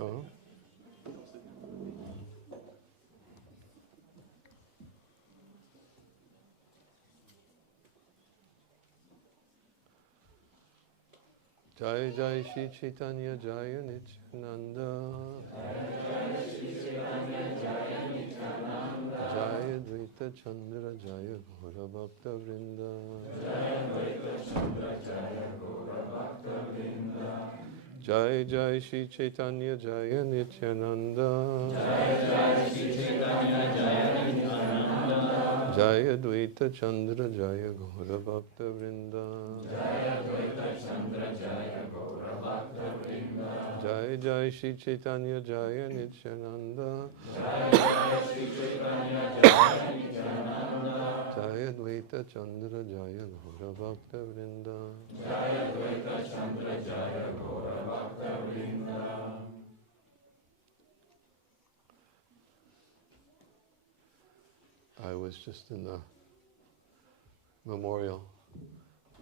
Oh. Jai Jai Shri Chaitanya Jaya Nityananda Jaya Dvaita Chandra Jaya Gaura Bhakta Vrinda Jai Jai Shri Chaitanya Jaya Nityananda Jaya Dvaita Chandra Jaya Gaura Bhakta Vrinda Jai Jai Shri Chaitanya Jaya Nityananda Jaya Dvaita Chandra Jaya Gaura Bhakta Vrinda I was just in the memorial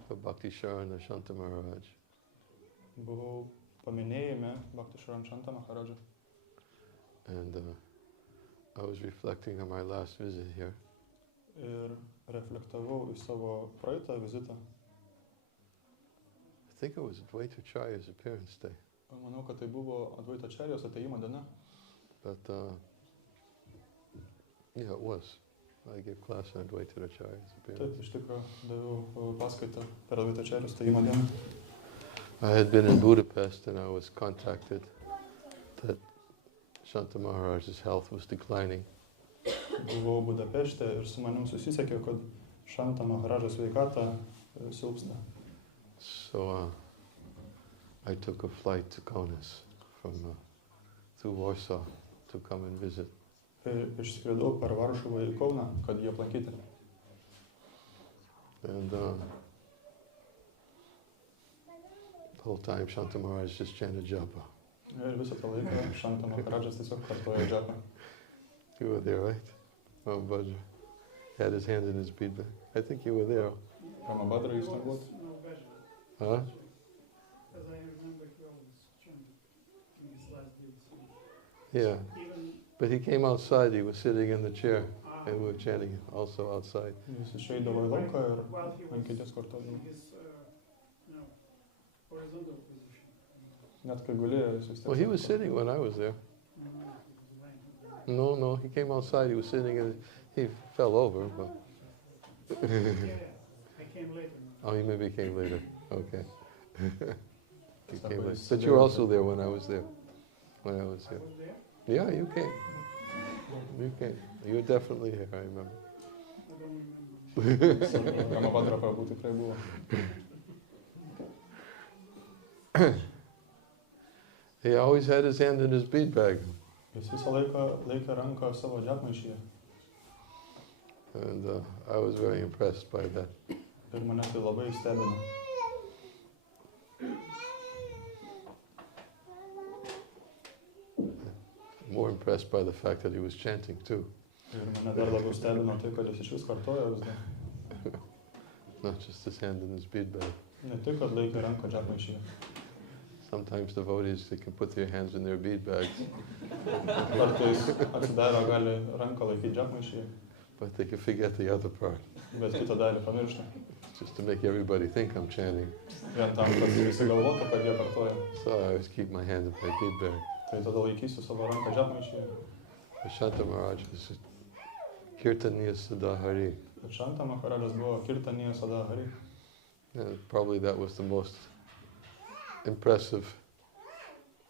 for Bhakti Šaran Šanta Maharadža. Buvau paminėjime Bhakti Šaran Šanta Maharadža. And I was reflecting on my last visit here. Ir reflektavau į savo praeitą vizitą. I think it was Advaitacharya's appearance day. Manau, kad tai buvo Advaitacharyos atėjimo diena. But yeah, it was. I gave class on Advaitacharya's appearance. Taip, iš tikrųjų, daviau paskaitą per Advaitacharyos atėjimo dieną. I had been in Budapest and I was contacted that Shanta Maharaj's health was declining. Buvau Budapešte ir su manim susisiekė, kad Šanta Maharadžos sveikata silpsta. So I took a flight to Kaunas through Warsaw to come and visit. Išskridau per Varšuvą į Kauną, kad jį aplankyti. And the whole time Shanta Maharaj just chanted japa. Ir visą tą laiką Šanta Maharadžas tiesiog kartojo džapą. You were there, right? Ramabhadra had his hand in his bead bag. I think you were there. Ramabhadra jūs ten buvot? Huh? As I remember, he always chanted in his last days. Yeah. But he came outside, he was sitting in the chair, and we were chanting also outside. Jis išeidavo į lauką ir ant kėdės kartodavo. Horizontal position. Net kai gulėjo, jis vis tiek. Well, he was sitting when I was there. No, he came outside, he was sitting and he fell over, but... I came later. Oh, he maybe came later. Okay. He came later. But But you were also there when I was there. I was there? Yeah, you came. You came. You were definitely here, I remember. I don't remember. Ramabhadra prabu tikrai buvo. He always had his hand in his bead bag. Jis visą laiką laikė ranką savo džapmaišyje. And I was very impressed by that. Ir mane tai labai stebino. More impressed by the fact that he was chanting too. Ir mane dar labiau stebino tai, kad jis išvis kartojo vis dar. Not just his hand in his bead bag. Ne tik, kad laikė ranką džapmaišyje. Sometimes devotees, they can put their hands in their bead bags. Kartais atsidaro gali ranką laikyti džapmaišyje. But they can forget the other part. Bet kitą dalį pamiršta. Just to make everybody think I'm chanting. Vien tam, kad visi galvotų, kad jie kartoja. So I always keep my hand in my bead bag. Tai tada laikysiu savo ranką džapmaišyje. Shanta Maharaj was Kirtaniya Sadahari. Bet Šanta Maharadžas buvo Kirtaniya Sadahari. Probably that was the most impressive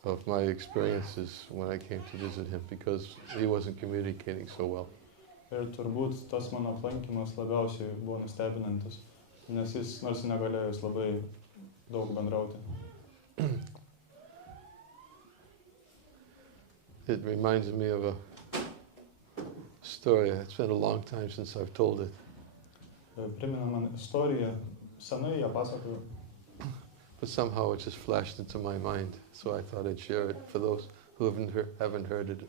of my experiences when I came to visit him because he wasn't communicating so well. Ir turbūt tas mano aplankymas labiausiai buvo nustebinantis, nes jis nors negalėjo jis labai daug bendrauti. It reminds me of a story. It's been a long time since I've told it. Primena man istoriją, senai ją pasakoju. But somehow it just flashed into my mind, so I thought I'd share it for those who haven't heard it.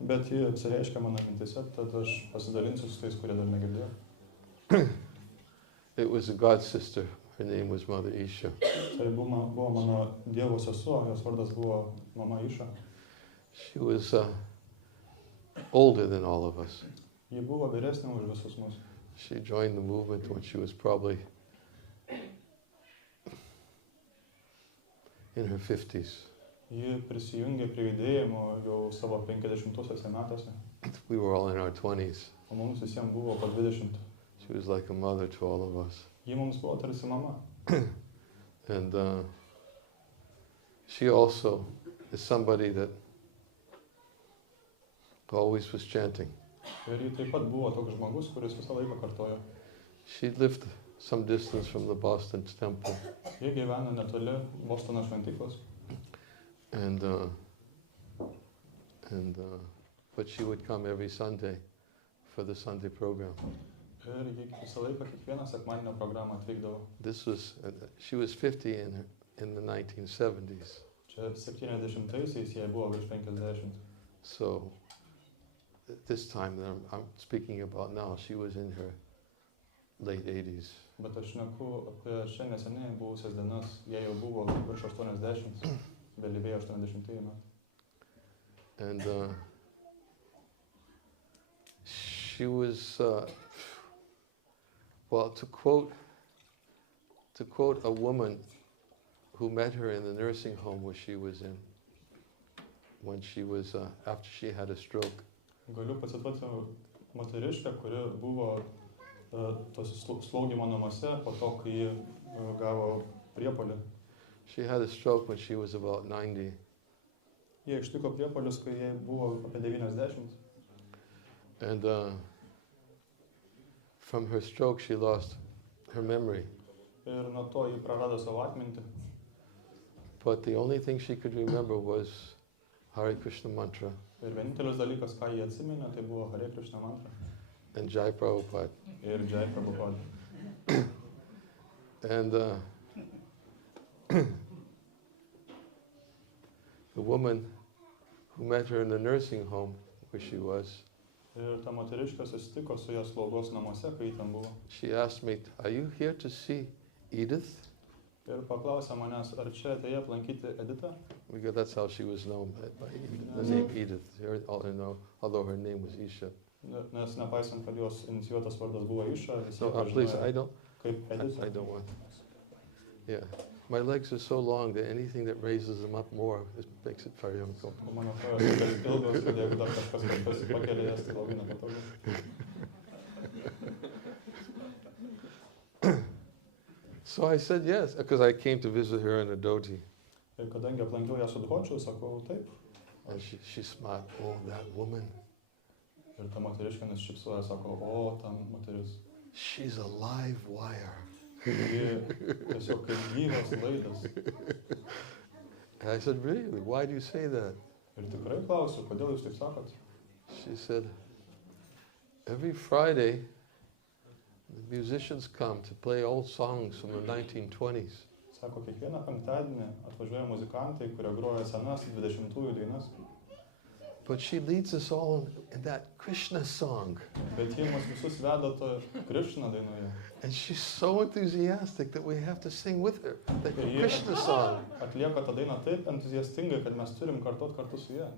Bet ji apsireiškia mano mintise, tad aš pasidalinsiu su tais, kurie dar negirdėjo. It was a god sister. Her name was Mother Isha. Tai buvo mano Dievo sesuo, jos vardas buvo Mama Iša. She was older than all of us. Ji buvo vyresnė už visus mus. She joined the movement when she was probably in her 50s. Ji prisijungė prie judėjimo jau savo 50-uosiuose metuose, We were all in our 20s. o mums visiems buvo po 20. She was like a mother to all of us. Ji mums buvo tarsi mama. And she also is somebody that always was chanting. Ir ji taip pat buvo toks žmogus, kuris visą laiką kartojo. She lived some distance from the Boston temple. Ji gyveno netoli Bostono šventyklos. But she would come every Sunday for the Sunday program. Ir ji visą laiką kiekvieną sekmadienio programą atvykdavo. She was 50 in the 1970s. Čia 70-aisiais jai buvo virš 50. So this time that I'm speaking about now, she was in her late 80s. Bet aš šneku apie šiandien neseniai buvusias dienas, jai jau buvo virš 80, vėlyvėjo 80-ieji metai. And she was, well, to quote a woman who met her in the nursing home where she was in, when she was, after she had a stroke. Galiu pacituoti moteriškę, kuri buvo tos slaugymo namuose po to, kai ji gavo priepuolį. She had a stroke when she was about 90. Jie ištiko priepuolius, kai jai buvo apie 90. And from her stroke, she lost her memory. Ir nuo to ji prarado savo atmintį. But the only thing she could remember was Hare Krishna mantra Ir vienintelis dalykas, ką jie atsiminė, tai buvo Hare Krishna mantra. and Jai Prabhupada. Ir Jai Prabhupada. And the woman who met her in the nursing home where she was, Ir ta moteriškė susitiko su jos slaugos namuose, kai ji ten buvo. she asked me, "Are you here to see Edith?" Ir paklausė manęs, ar čia atėjai aplankyti Editą? Because that's how she was known, by the name Edith, although her name was Isha. Nes nepaisant, kad jos inicijuotas vardas buvo Iša, visi So please, I don't want. Yeah, my legs are so long that anything that raises them up more makes it very uncomfortable. Mano kojos tokios ilgos, kad jeigu dar kažkas pakelia jas, tai labai nepatogu. So I said yes, because I came to visit her in Adoti. Ir kadangi aplankiau ją su Dhočiu, sakau taip. And she smiled, "Oh, that woman, Ir ta moteriškė nusišypsojo, sako, o, ta moteris. she's a live wire." Ji tiesiog kaip gyvas laidas. And I said, "Really? Why do you say that?" Ir tikrai klausiu, kodėl jūs taip sakot? She said, "Every Friday, the musicians come to play old songs from the 1920s. Sako, kiekvieną penktadienį atvažiuoja muzikantai, kurie groja senas 20-ųjų dainas. But she leads us all in that Krishna song. Bet jie mus visus veda to Krishna dainoje. And she's so enthusiastic that we have to sing with her, the Ir jie Krishna song." atlieka tą dainą taip entuziastingai, kad mes turim kartot kartu su ja.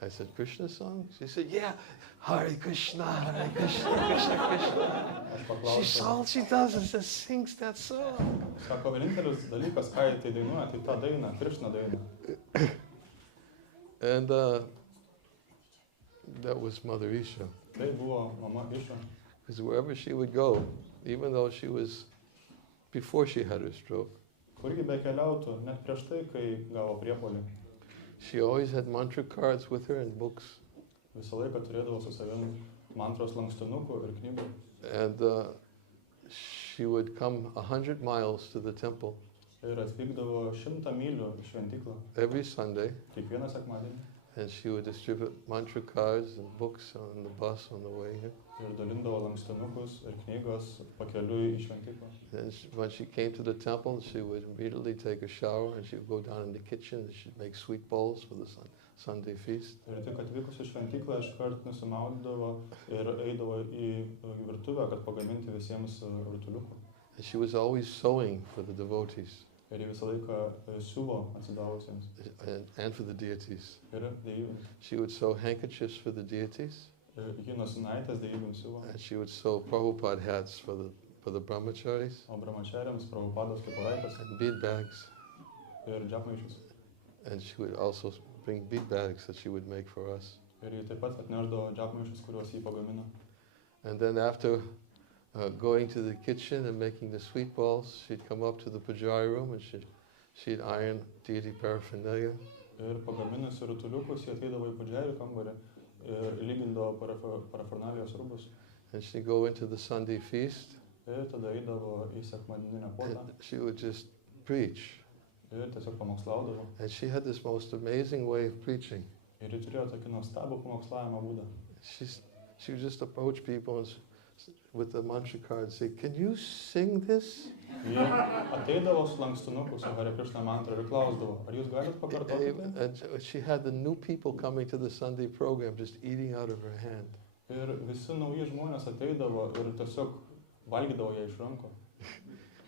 I said, "Krishna song?" She said, "Yeah, Hare Krishna, Hare Krishna, Krishna Krishna." Aš She's paklausiau. all she does is just sings that song. Sako, vienintelis dalykas, ką jie tai dainuoja, tai tą dainą, Krishna dainą. And that was Mother Isha. Tai buvo mama Iša. Because wherever she would go, even though she was, before she had her stroke, Kurgi be keliautų, net prieš tai, kai gavo priepuolį. she always had mantra cards with her and books. Visą laiką turėdavo su savim mantros lankstinukų ir knygų. And she would come 100 miles to the temple Ir atvykdavo 100 mylių į šventyklą. every Sunday. Kiekvieną sekmadienį. And she would distribute mantra cards and books on the bus on the way here. Ir dalindavo lankstinukus ir knygos pakeliui į šventyklą. And when she came to the temple, she would immediately take a shower and she would go down in the kitchen and she'd make sweet balls for the Sunday feast. Ir tik atvykus į šventyklą iškart nusimaudydavo ir eidavo į virtuvę, kad pagaminti visiems rutuliukų. And she was always sewing for the devotees. Ir ji visą laiką siuvo atsidavusiems. And for the deities. Ir deivėms. She would sew handkerchiefs for the deities. Ji nosinaitės deivėms siuvo. And she would sew Prabhupada hats for the brahmacharis. O brahmačariams Prabhupados kepuraitės. And bead bags. Ir džapmaišius. And she would also bring bead bags that she would make for us. Ir ji taip pat atnešdavo džapmaišius, kuriuos ji pagamino. And then after going to the kitchen and making the sweet balls, she'd come up to the pujari room and she'd iron deity paraphernalia. Ir pagaminusi rutuliukus, jie ateidavo į pudžerių kambarį ir lygindavo parafernalios rūbus. And she'd go into the Sunday feast. Ir tada eidavo į sekmadieninę puotą. And she would just preach. Ir tiesiog pamokslaudavo. And she had this most amazing way of preaching. Ir ji turėjo tokį nuostabų pamokslavimo būdą. She would just approach people and with the mantra card and say, "Can you sing this?" Jie ateidavo su lankstinuku, su Hare Krishna mantra ir klausdavo, ar jūs galite pakartoti tai? And she had the new people coming to the Sunday program just eating out of her hand. Ir visi nauji žmonės ateidavo ir tiesiog valgydavo ją iš rankų.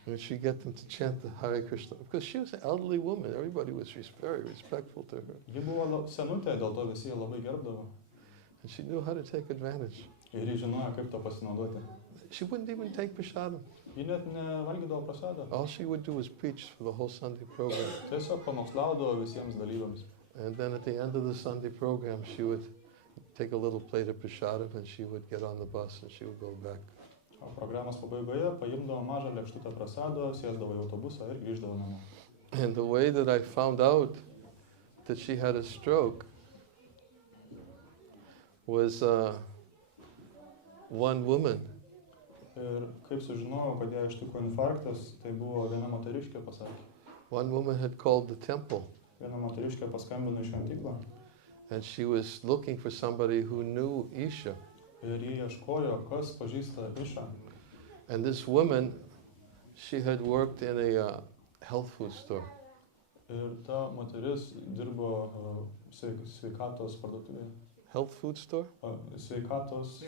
And she'd get them to chant the Hare Krishna. Because she was an elderly woman, everybody was very respectful to her. Ji buvo senutė, dėl to visi ją labai gerbdavo. And she knew how to take advantage. Ir ji žinojo, kaip to pasinaudoti. She wouldn't even take prasadam. Ji net nevalgydavo prasadą. All she would do was preach for the whole Sunday program. Tiesiog pamokslaudavo visiems dalyviams. And then at the end of the Sunday program, she would take a little plate of prasadam and she would get on the bus and she would go back. O programos pabaigoje paimdavo mažą lėkštutę prasado, sėsdavo į autobusą ir grįždavo namo. And the way that I found out that she had a stroke was one woman. Ir kaip sužinojau, kad ją ištiko infarktas, tai buvo viena moteriškė pasakė. One woman had called the temple. Viena moteriškė paskambino į šventyklą. And she was looking for somebody who knew Isha. Ir jie ieškojo, kas pažįsta Išą. And this woman, she had worked in a health food store. Ir ta moteris dirbo sveikatos parduotuvėje. Health food store? Sveikatos,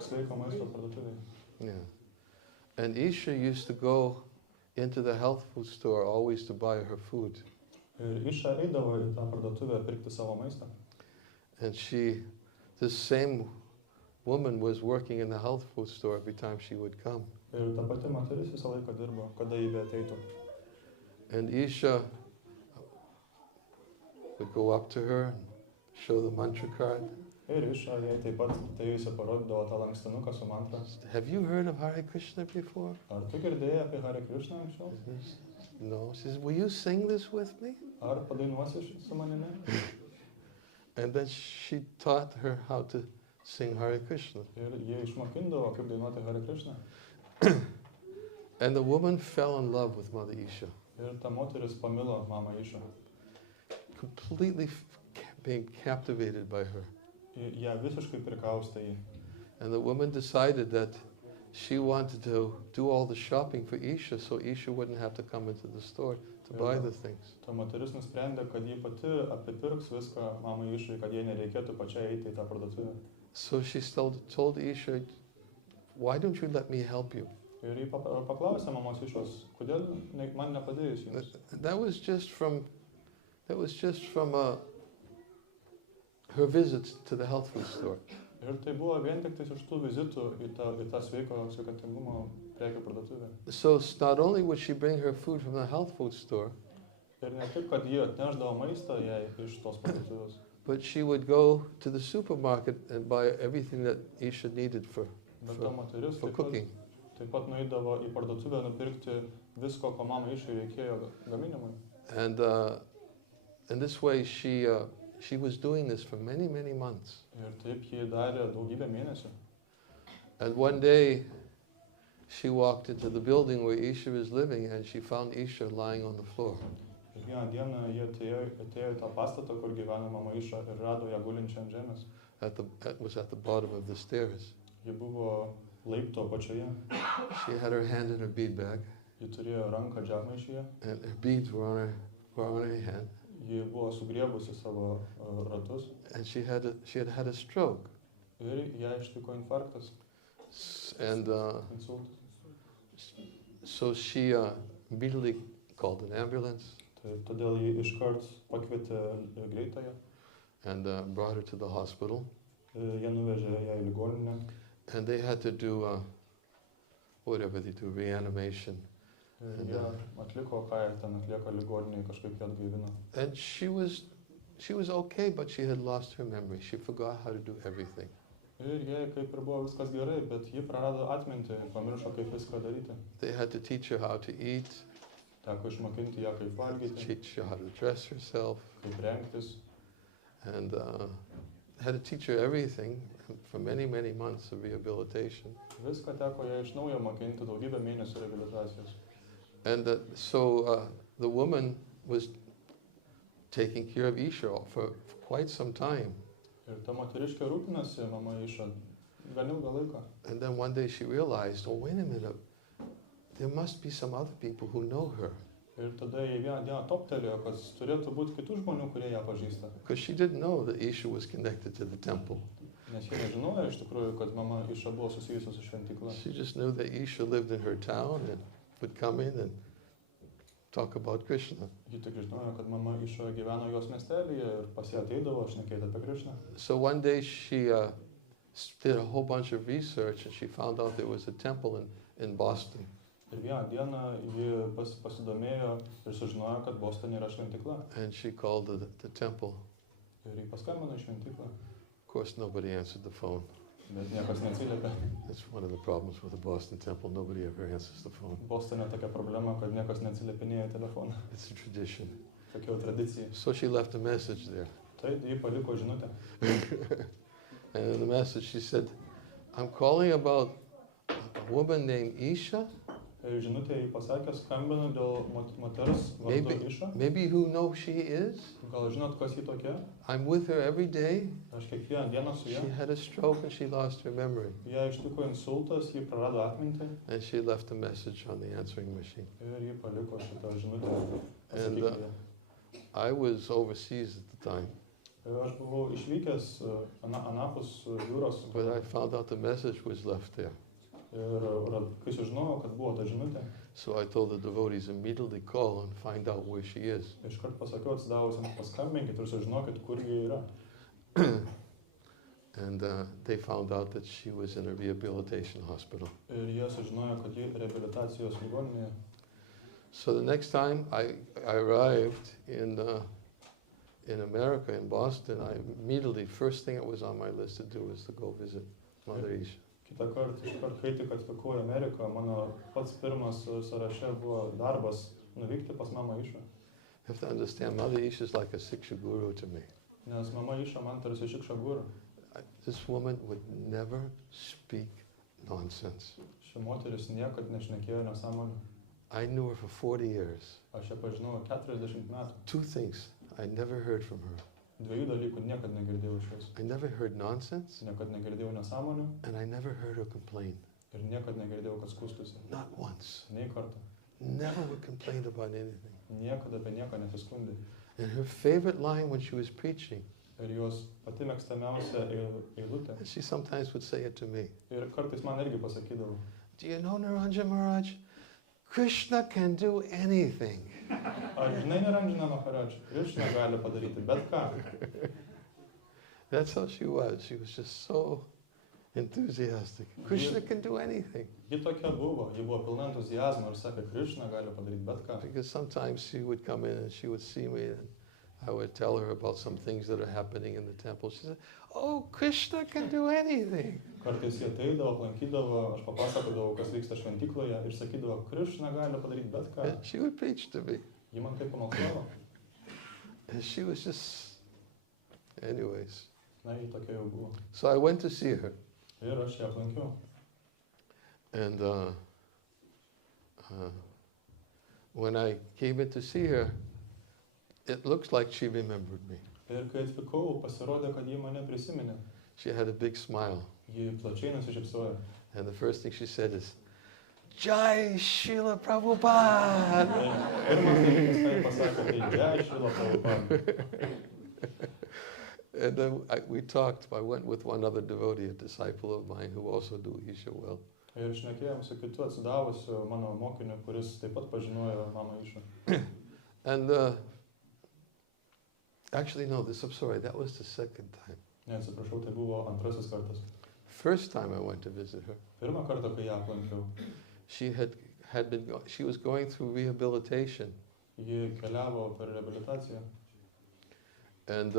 sveiko maisto parduotuvėje. Yeah. And Isha used to go into the health food store always to buy her food. Ir Išą eidavo į tą parduotuvę pirkti savo maistą. And this same woman was working in the health food store every time she would come. Ir ta pati moteris visą laiką dirbo, kada ji beateitų. And Isha would go up to her and show the mantra card. Ir Išą jai taip pat atėjusi parodydavo tą lankstinuką su mantra. Have you heard of Hare Krishna before? Ar tu girdėjai apie Hare Krishna anksčiau? No. She says, will you sing this with me? Ar padainuosi su manimi? And then she taught her how to sing Hare Krishna. Ir jie išmokindavo, kaip dainuoti Hare Krishna. And the woman fell in love with Mother Isha. Ir ta moteris pamilo mamą Išą. Completely being captivated by her. Ją visiškai prikaustė jį. And the woman decided that she wanted to do all the shopping for Isha so Isha wouldn't have to come into the store to buy the things. Ta moteris nusprendė, kad ji pati apipirks viską mamai Išai, kad jai nereikėtų pačiai eiti į tą parduotuvę. So she still told Isha, why don't you let me help you? Ir ji paklausė mamos Išos, kodėl man nepadėjus jums? That was just from her visits to the health food store. Ir tai buvo vien tik iš tų vizitų į tą sveikatingumo prekių parduotuvę. So not only would she bring her food from the health food store, ir ne tik, kad ji atnešdavo maistą jai iš tos parduotuvės, but she would go to the supermarket and buy everything that Isha needed for cooking. Taip pat nueidavo į parduotuvę nupirkti visko, ko mamai Išai reikėjo gaminimui. And this way she was doing this for many, many months. Ir taip ji darė daugybę mėnesių. And one day she walked into the building where Isha was living and she found Isha lying on the floor. Ir vieną dieną ji atėjo į tą pastatą, kur gyveno mama Iša ir rado ją gulinčią ant žemės. It was at the bottom of the stairs. Ji buvo laipto apačioje. She had her hand in her bead bag. Ji turėjo ranką džapmaišyje. And her beads were on her hand. Ji buvo sugriebusi savo ratus. And she had a stroke. Ir ją ištiko infarktas. And insultas. So she immediately called an ambulance Tai todėl jį iškart pakvietė greitąją, and brought her to the hospital. jie nuvežė ją į ligoninę. And they had to do whatever they do, reanimation. Jie atliko, ką jie ten atlieka ligoninėje, kažkaip ją atgaivino. And she was okay, but she had lost her memory. She forgot how to do everything. Ir jai kaip ir buvo viskas gerai, bet ji prarado atmintį, pamiršo, kaip viską daryti. They had to teach her how to eat, Teko išmokinti ją, kaip valgyti, teach her how to dress herself, kaip rengtis. and had to teach her everything for many, many months of rehabilitation. Viską teko ją iš naujo mokinti, daugybę mėnesių reabilitacijos. And so the woman was taking care of Isha for quite some time. Ir ta moteriškė rūpinasi mama Iša gan ilgą laiką. And then one day she realized, oh, wait a minute, there must be some other people who know her. Ir tada jie vieną dieną toptelėjo, kad turėtų būti kitų žmonių, kurie ją pažįsta. Because she didn't know that Isha was connected to the temple. Nes jie nežinojo iš tikrųjų, kad mama Iša buvo susijusi su šventykla. She just knew that Isha lived in her town and would come in and talk about Krishna. Ji tik žinojo, kad mama Iša gyveno jos miestelyje ir pas ją ateidavo šnekėti apie Krišną. So one day she did a whole bunch of research and she found out there was a temple in Boston. Ir vieną dieną ji pasidomėjo ir sužinojo, kad Bostone yra šventykla. And she called the temple. Ir ji paskambino į šventyklą, Of course, nobody answered the phone. bet niekas neatsiliepė. That's one of the problems with the Boston temple. Nobody ever answers the phone. Bostone tokia problema, kad niekas neatsiliepinėja į telefoną. It's a tradition. Tokia jau tradicija. So she left a message there. Tai ji paliko žinutę. And in the message she said, I'm calling about a woman named Isha. Ir žinutė ji pasakė, skambino dėl moters vardu Iša. Maybe you know who she is. Gal žinot, kas ji tokia? I'm with her every day. Aš kiekvieną dieną su She ja. had a stroke and she lost her memory. Ją ištiko insultas, ji prarado atmintį And she left a message on the answering machine. ir ji paliko šitą žinutę And, atsakiklyje. I was overseas at the time, Ir aš buvau išvykęs anapus jūros. but I found out the message was left there. Ir kai sužinojau, kad buvo ta žinutė, So I told the devotees immediately call and find out where she is. iškart pasakiau atsidavusiam, paskambinkit ir sužinokit, kur ji yra. And they found out that she was in a rehabilitation hospital. Ir jie sužinojo, kad ji reabilitacijos ligoninėje. So the next time I arrived in America, in Boston, I immediately, first thing that was on my list to do was to go visit Mother Isha. Kitą kartą, iškart kai tik atvykau į Ameriką, mano pats pirmas sąraše buvo darbas nuvykti pas mamą Išą. You have to understand, Mother Isha is like a Siksha guru to me. Nes mama Iša man tarsi šikša guru. This woman would never speak nonsense. Ši moteris niekad nešnekėjo nesąmonių. I knew her for 40 years. Aš ją pažinau 40 metų. Two things I never heard from her. Dviejų dalykų niekad negirdėjau iš jos. I never heard nonsense, Niekad negirdėjau nesąmonių and I never heard her complain. ir niekad negirdėjau, kad skustųsi. Not once. Nei kartą. Never would complain about anything. Niekada apie nieką nesiskundė. And her favorite line when she was preaching, Ir jos pati mėgstamiausia eilutė. and she sometimes would say it to me. Ir kartais man irgi pasakydavo. Do you know, Niranjana Maharaj? Krishna can do anything. Ar žinai, Niranjana Maharadža, Krišna gali padaryti bet ką. That's how she was. She was just so enthusiastic. Krishna can do anything. Ji tokia buvo, ji buvo pilna entuzijazmo ir sakė, Krišna gali padaryti bet ką. Because sometimes she would come in and she would see me and I would tell her about some things that are happening in the temple. She said, oh, Krishna can do anything. Kartais jie ateidavo, aplankydavo, aš papasakodavau, kas vyksta šventykloje ir sakydavo, Krišna gali padaryti bet ką. And she would preach to me. Ji man taip pamokslavo. And she was just, anyways. Na, ji tokia jau buvo. So I went to see her. Ir aš ją aplankiau. And when I came in to see her, it looks like she remembered me. Ir kai atvykau, pasirodė, kad ji mane prisiminė. She had a big smile. Ji plačiai nusišypsojo. And the first thing she said is, Jai Srila Prabhupada. Pirmas dalykas, ką ji pasakė, tai Jai Srila Prabhupada. And then we talked. I went with one other devotee, a disciple of mine who also do Isha well. Ir šnekėjom su kitu atsidavusiu mano mokiniu, kuris taip pat pažinojo mamą Išą. And actually, no, I'm sorry, that was the second time. Ne, atsiprašau, tai buvo antrasis kartas. First time I went to visit her, Pirmą kartą, kai ją aplankiau, she was going through rehabilitation. ji keliavo per reabilitaciją. And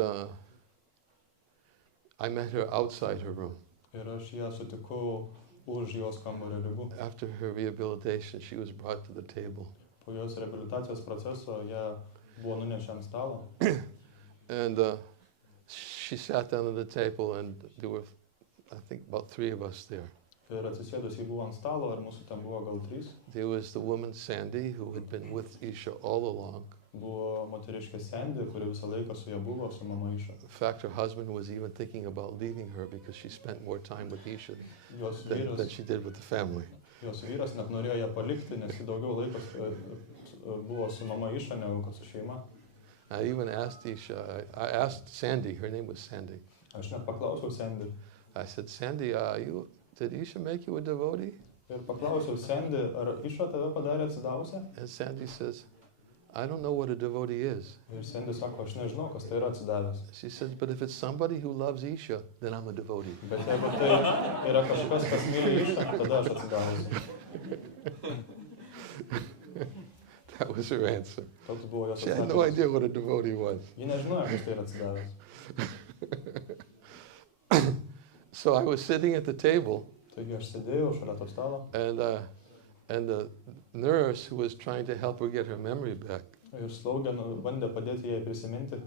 I met her outside her room. Ir aš ją sutikau už jos kambario ribų. After her rehabilitation, she was brought to the table. Po jos reabilitacijos proceso ją buvo nunešę ant stalo. And she sat down at the table, and there were, I think, about 3 of us there. Ir atsisėdus ji buvo ant stalo, ir mūsų ten buvo gal 3. There was the woman Sandy, who had been with Isha all along. Buvo moteriškė Sandy, kuri visą laiką su ja buvo, su mama Išą. In fact, her husband was even thinking about leaving her because she spent more time with Isha Jos than she did with the family. vyras net norėjo ją palikti, nes ji daugiau laiko buvo su mama Išą negu kad su šeima. I even asked Isha, I asked Sandy, her name was Sandy. Aš net paklausiau Sandy. I said, Sandy, did Isha make you a devotee? Ir paklausiau Sandy, ar Išą tave padarė atsidavusią? And Sandy says, I don't know what a devotee is. Ir Sandy sako, aš nežinau, kas tai yra atsidavęs. She says, but if it's somebody who loves Isha, then I'm a devotee. Bet jeigu tai yra kažkas, kas myli Išą, tada aš atsidavusi. That was her answer. Toks buvo jos She had no atsakymas. idea what a devotee was. Ji nežinojo, kas tai yra atsidavęs. So I was sitting at the table, Taigi aš sėdėjau šalia to stalo and the nurse who was trying to help her get her memory back, ir slaugė bandė padėti jai prisiminti.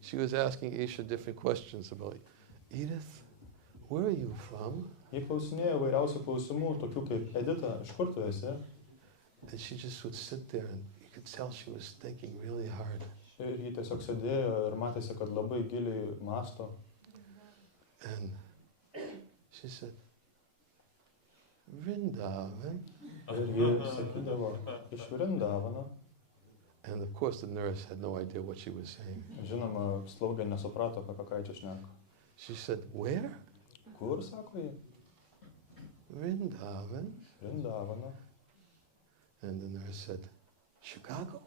she was asking Isha different questions about, Edith, where are you from? Ji klausinėjo vairiausių klausimų, tokių kaip Edita, iš kur tu esi? And she just would sit there, and you could tell she was thinking really hard. Ir ji tiesiog sėdėjo ir matėsi, kad labai giliai mąsto. And she said, Vrindavan. Ir ji sakydavo, iš Vrindavano. And of course the nurse had no idea what she was saying. Žinoma, slaugė nesuprato, apie ką čia šneka. She said, where? Kur, sako ji? Vrindavan. Vrindavano. And the nurse said, Chicago?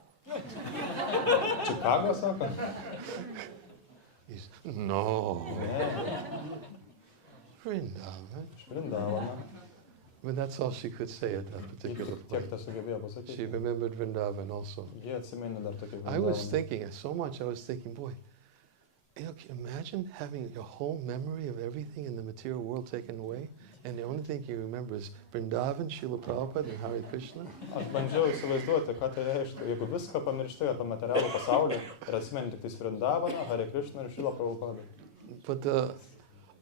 Čikago, sako? He said, no, Ne, Vrindavan. iš Vrindavano. But that's all she could say at that particular Tiek point. tą sugebėjo She pasakyti. remembered Vrindavan also. Jie atsimenė dar tokį I was Vrindavaną. thinking, so much I was thinking, boy, can you imagine having your whole memory of everything in the material world taken away? And the only thing you remember is Vrindavan, Srila Prabhupada, and Hare Krishna? Aš bandžiau įsivaizduoti, ką tai reiškia. Jeigu viską pamirštai apie materialų pasaulį ir atsimeni tik tais Vrindavaną, Hare Krishna ir Šrila Prabhupada. But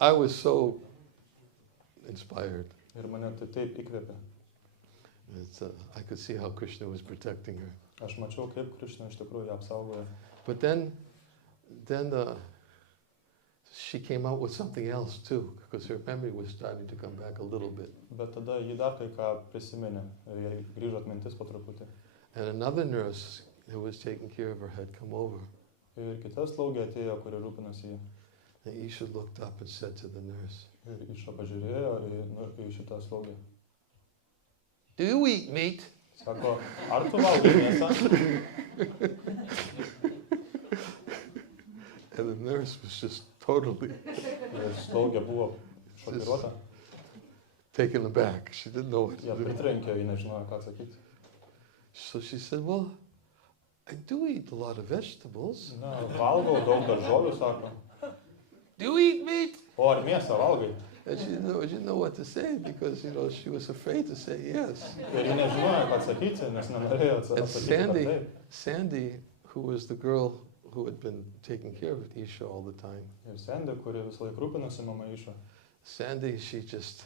I was so inspired. Ir mane tai taip įkvėpė. I could see how Krishna was protecting her. Aš mačiau, kaip Krishna iš tikrųjų ją apsaugoja. But then she came out with something else too, because her memory was starting to come back a little bit. Bet tada ji dar kai ką prisiminė ir jai grįžo atmintis po truputį. And another nurse who was taking care of her had come over. Ir kita slaugė atėjo, kuri rūpinosi jį. And Isha looked up and said to the nurse, Ir Išą pažiūrėjo į šitą slaugę. do you eat meat? Sako, ar tu valgai mėsą? And the nurse was just totally Ir slaugė buvo šokiruota. taken aback. She didn't know what Ją to do. pritrenkė, ji nežinojo, ką atsakyti. So she said, well, I do eat a lot of vegetables. Na, valgau daug daržovių, sako. Do you eat meat? O ar mėsą valgai? And she didn't know what to say because, she was afraid to say yes. Ir ji nežinojo, ką atsakyti, nes nenorėjo And atsakyti, kad taip. Sandy, who was the girl who had been taking care of Isha all the time, Ir Sandy, kuri visą laiką rūpinosi mama Išą. Sandy, she just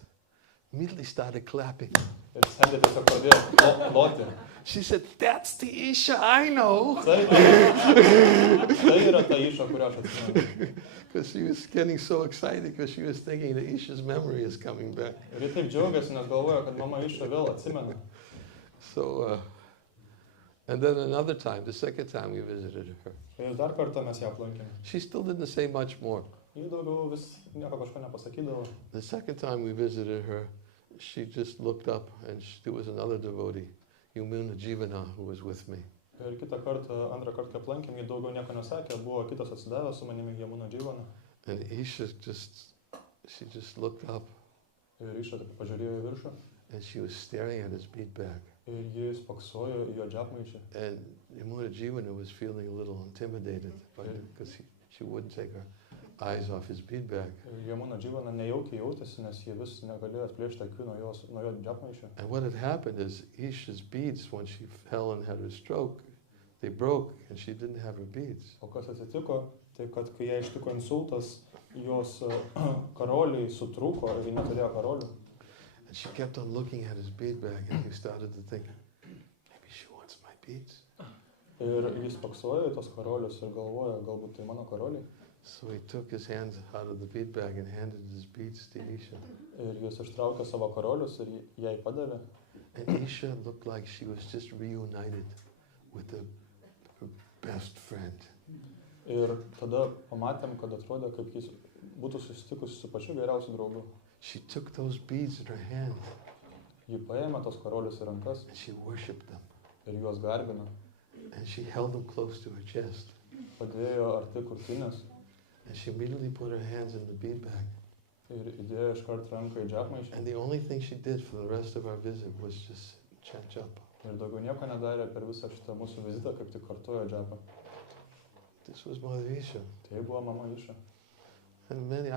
immediately started clapping. Ir Sandy tiesiog pradėjo loti. She said, that's the Isha I know. Tai yra ta Išą, kurią aš atsimenu. Because she was getting so excited because she was thinking that Isha's memory is coming back. Ir ji taip džiaugiasi, nes galvoja, kad mama Išą vėl atsimena. So, and then another time, the second time we visited her, Ir dar kartą mes ją aplankėme. she still didn't say much more. Ji daugiau vis nieko kažko nepasakydavo. The second time we visited her, she just looked up and there was another devotee, Yamuna Jivana, who was with me. Ir kitą kartą, antrą kartą, kai aplankėm, jie daugiau nieko nesakė, buvo kitas atsidavęs su manimi, Yamuna Jivana. And Isha she just looked up. Ir Isha taip pažiūrėjo į viršų. And she was staring at his bead bag. Ir jis spoksojo į jo džapmaišį. And Yamuna Jivana was feeling a little intimidated because she wouldn't take her eyes off his bead bag. Yamuna Jivana nejaukiai jautėsi, nes jie vis negalėjo atplėšti akių nuo jo džapmaišio. And what had happened is Isha's beads, when she fell and had her stroke, they broke and she didn't have her beads. O kas atsitiko, tai kad kai jai ištiko insultas, jos karoliai sutrūko ir ji neturėjo karolių. And she kept on looking at his bead bag and he started to think, maybe she wants my beads. Ir jis paksojo į tos karolius ir galvojo, galbūt tai mano karoliai. So he took his hands out of the bead bag and handed his beads to Isha. Ir jis ištraukė savo karolius ir jai padavė. And Isha looked like she was just reunited with her best friend. Ir tada pamatėm, kad atrodė, kaip jis būtų susitikusi su pačiu geriausiu draugu. She took those beads in her hand. Ji paėmė tos karolius į rankas. And she worshipped them. Ir juos garbino. And she held them close to her chest. Padėjo arti krūtinės. And she immediately put her hands in the bead bag. Ir įdėjo iškart ranką į džapmaišį. And the only thing she did for the rest of our visit was just chant japa. Ir daugiau nieko nedarė per visą šitą mūsų vizitą, kaip tik kartojo džapą. This was Mother Isha. Tai buvo mama Isha. And many,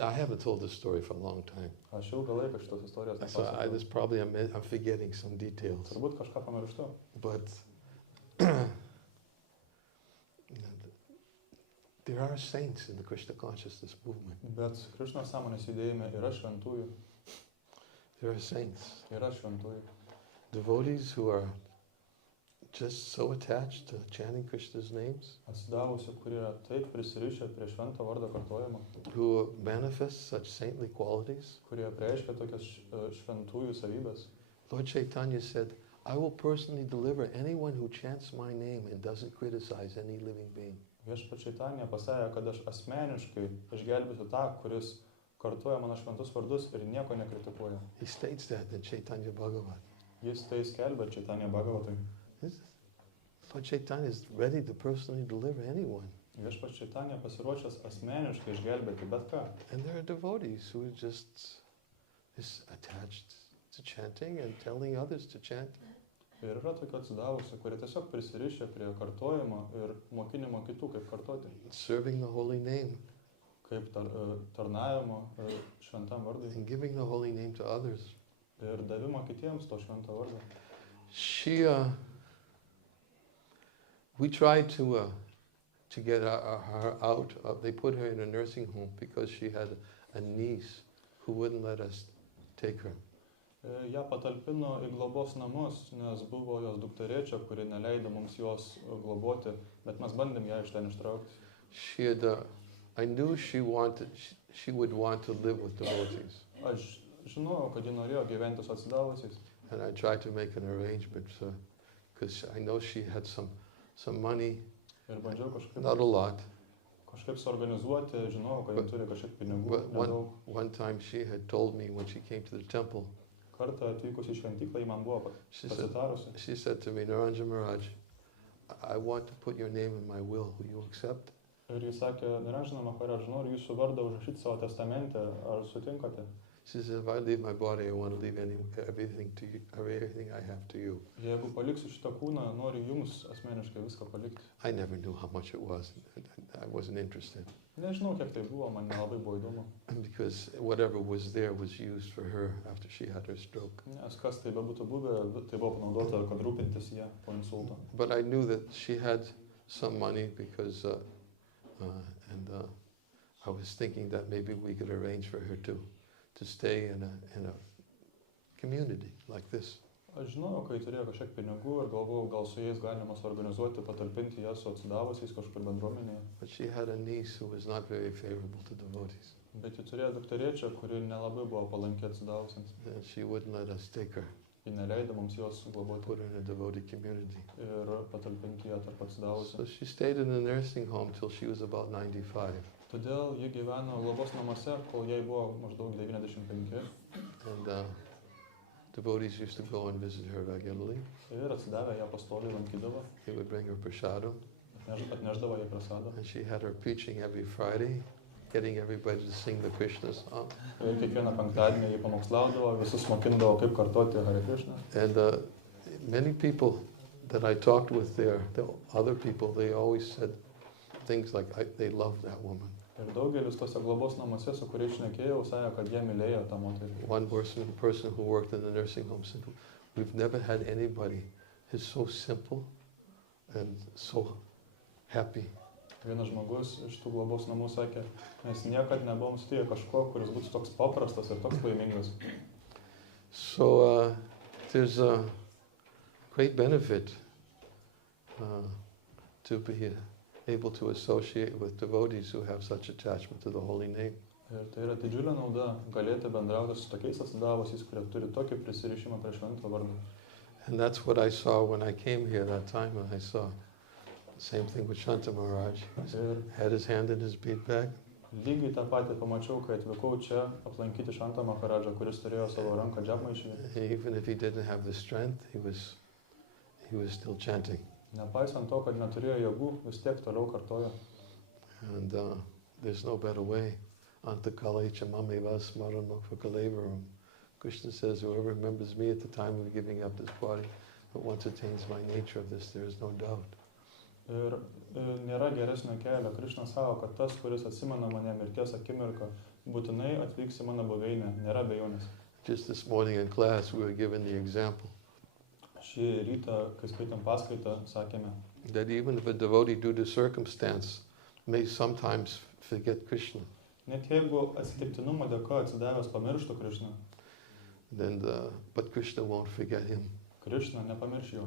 I haven't told this story for a long time. Aš ilgą laiką šitos istorijos So nepasakojau. I'm forgetting some details. Turbūt kažką pamirštu. But there are saints in the Krishna consciousness movement. Bet Krišnos sąmonės judėjime yra šventųjų. There are saints. Yra šventųjų. Devotees who are just so attached to chanting Krishna's names. Atsidavusi, kurie taip prisirišę prie švento vardo kartojimo. Who manifest such saintly qualities. Kurie reiškia tokias šventųjų savybės. Lord Chaitanya said, I will personally deliver anyone who chants my name and doesn't criticize any living being. Viešpats Čaitanija pasakė, kad aš asmeniškai išgelbėsiu tą, kuris kartoja mano šventus vardus ir nieko nekritikuoja. He states that in Chaitanya Bhagavat. Jis tai skelbia Čaitanija Bhagavatai. Lord Chaitanya is ready to personally deliver anyone. Viešpats Čaitanija pasiruošęs asmeniškai išgelbėti bet ką. And there are devotees who are just attached to chanting and telling others to chant. Ir yra tokių atsidavusių, kurie tiesiog prisirišę prie kartojimo ir mokinimo kitų, kaip kartoti. Serving the holy name. Kaip tarnavimo šventam vardui. And giving the holy name to others. Ir davimo kitiems to švento vardo. We tried to get her out. They put her in a nursing home because she had a niece who wouldn't let us take her. Ja patalpino į globos namus, nes buvo jos dukterėčia, kuri neleido mums jos globoti, bet mes bandėm ją iš ten ištraukti. I knew she would want to live with devotees. Aš žinojau, kad ji norėjo gyventi su atsidavusiais. And I tried to make an arrangement because I know she had some money, Ir bandžiau kažkaip, not a lot. Kažkaip suorganizuoti, žinojau, kad ji turi kažkiek pinigų. But one time she had told me when she came to the temple, Kartą atvykus į šventyklą, ji man buvo pasitarusi. She said to me, Niranjana Maharaj, I want to put your name in my will. Will you accept? Ir jis sakė, Niranjana Maharaj, noriu jūsų vardą užrašyti savo testamente, ar sutinkate? She said, if I leave my body, I want to leave everything to you, everything I have to you. Jeigu paliksiu šitą kūną, noriu jums asmeniškai viską palikti. I never knew how much it was. I wasn't interested. Nežinau, kiek tai buvo, man nelabai buvo įdomu. Because whatever was there was used for her after she had her stroke. Nes kas tai bebūtų buvę, tai buvo panaudota, kad rūpintis ją po insulto. But I knew that she had some money because, I was thinking that maybe we could arrange for her to stay in a community like this. Aš žinojau, kai turėjo kažkiek pinigų ir galvojau, gal su jais galima suorganizuoti, patalpinti ją su atsidavusiais kažkur bendruomenėje. But she had a niece who was not very favorable to devotees. Bet ji turėjo dukterėčią, kuri nelabai buvo palanki atsidavusiems. And she wouldn't let us take her. Ji neleido mums jos globoti. Put her in a devotee community. Ir patalpinti ją tarp atsidavusių. So she stayed in the nursing home till she was about 95. Todėl ji gyveno globos namuose, kol jai buvo maždaug 95. And devotees used to go and visit her regularly. Ir atsidavę ją pastoviai lankydavo, They would bring her prasadam. atneždavo jai prasadą. And she had her preaching every Friday, getting everybody to sing the Krishna song. Ir kiekvieną penktadienį jį pamokslaudavo, visus mokindavo, kaip kartoti Hare Krishna. And many people that I talked with there, the other people, they always said things like they loved that woman. Ir daugelis tose globos namuose, su kuriais šnekėjau, sakė, kad jie mylėjo tą moterį. One person who worked in the nursing home said, we've never had anybody who's so simple and so happy. Vienas žmogus iš tų globos namų sakė, mes niekad nebuvom sutikę kažko, kuris būtų toks paprastas ir toks laimingas. So there's a great benefit to be able to associate with devotees who have such attachment to the holy name. Ir tai yra didžiulė nauda galėti bendrauti su tokiais atsidavusiais, kurie turi tokį prisirišimą prie švento vardo. And that's what I saw when I came here that time, and I saw the same thing with Shanta Maharaj. He had his hand in his bead bag. Lygiai tą patį pamačiau, kai atvykau čia aplankyti Šantą Maharadžą, kuris turėjo savo ranką džapmaišyje. Even if he didn't have the strength, he was still chanting. Nepaisant to, kad neturėjo jėgų, vis tiek toliau kartojo. And there's no better way. Antakale chamameva smaranokva kalevaram. Krishna says, whoever remembers me at the time of giving up this body, but once attains my nature of this, there is no doubt. Ir nėra geresnio kelio. Krishna sako, kad tas, kuris atsimena mane mirties akimirką, būtinai atvyks į mano buveinę, nėra abejonės. Just this morning in class, we were given the example Šį rytą, kai skaitėm paskaitą, sakėme, that even if a devotee due to circumstance may sometimes forget Krishna, net jeigu atsitiktinumo dėka atsidavęs pamirštų Krishną, then but Krishna won't forget him. Krishna nepamirš jo.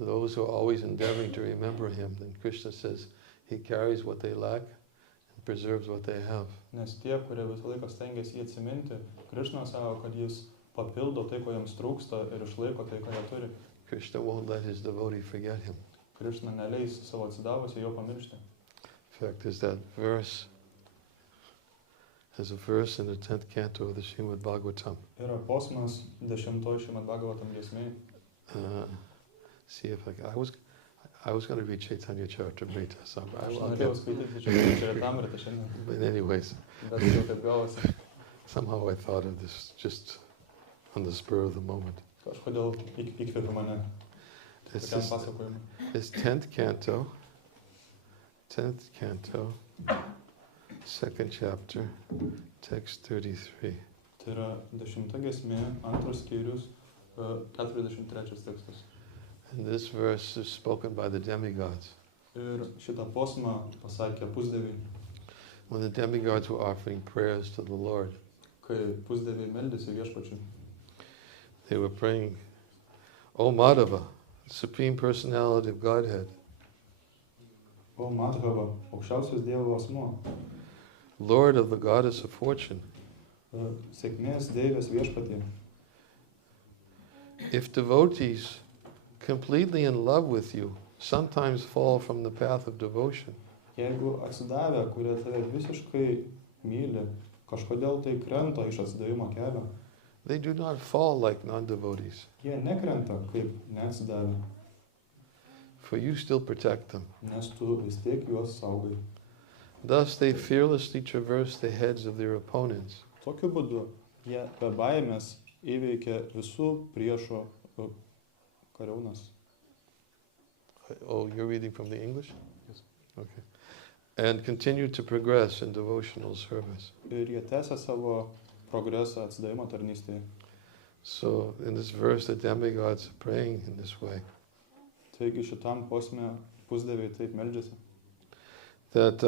Those who are always endeavoring to remember him, then Krishna says he carries what they lack and preserves what they have. Nes tie, kurie visą laiką stengiasi jį atsiminti, Krishna sako, kad jis papildo tai, ko jiems trūksta ir išlaiko tai, ką jie turi. Krishna won't let his devotee forget him. Krishna neleis savo atsidavusiai jo pamiršti. In fact, there's that verse, there's a verse in the 10th canto of the Srimad Bhagavatam. Yra posmas 10 Srimad Bhagavatam giesmėj. See if I was going to read Chaitanya Charitamrita, so Aš norėjau skaityti Chaitanya Charitamritą šiandien, but anyways, bet jau taip gavosi. somehow I thought of this just on the spur of the moment. Kažkodėl įkvėpė mane This tokiam is pasakojimui. this 10th canto, 2nd chapter, text 33. Tai yra 10 giesmė, 2 skyrius, 43 tekstas. And this verse is spoken by the demigods. Ir šitą posmą pasakė pusdeviai, When the demigods were offering prayers to the Lord, kai pusdeviai meldėsi viešpačiui. they were praying, O Madhava, Supreme Personality of Godhead, O Madhava, aukščiausias Dievo asmuo, Lord of the Goddess of Fortune, sėkmės Deivės viešpatie. if devotees completely in love with you sometimes fall from the path of devotion, Jeigu atsidavę, kurie tave visiškai myli, kažkodėl tai krenta iš atsidavimo kelio, they do not fall like non-devotees, jie nekrenta kaip neatsidavę, for you still protect them. nes tu vis tiek juos saugai. Thus they fearlessly traverse the heads of their opponents, Tokiu būdu jie be baimės įveikia visų priešų kariaunas. Oh, you're reading from the English? Yes. Okay. And continue to progress in devotional service. Ir jie tęsia savo progresą atsidavimo tarnystėje. So in this verse, the demigods are praying in this way, Taigi šitam posme pusdeviai taip meldžiasi, that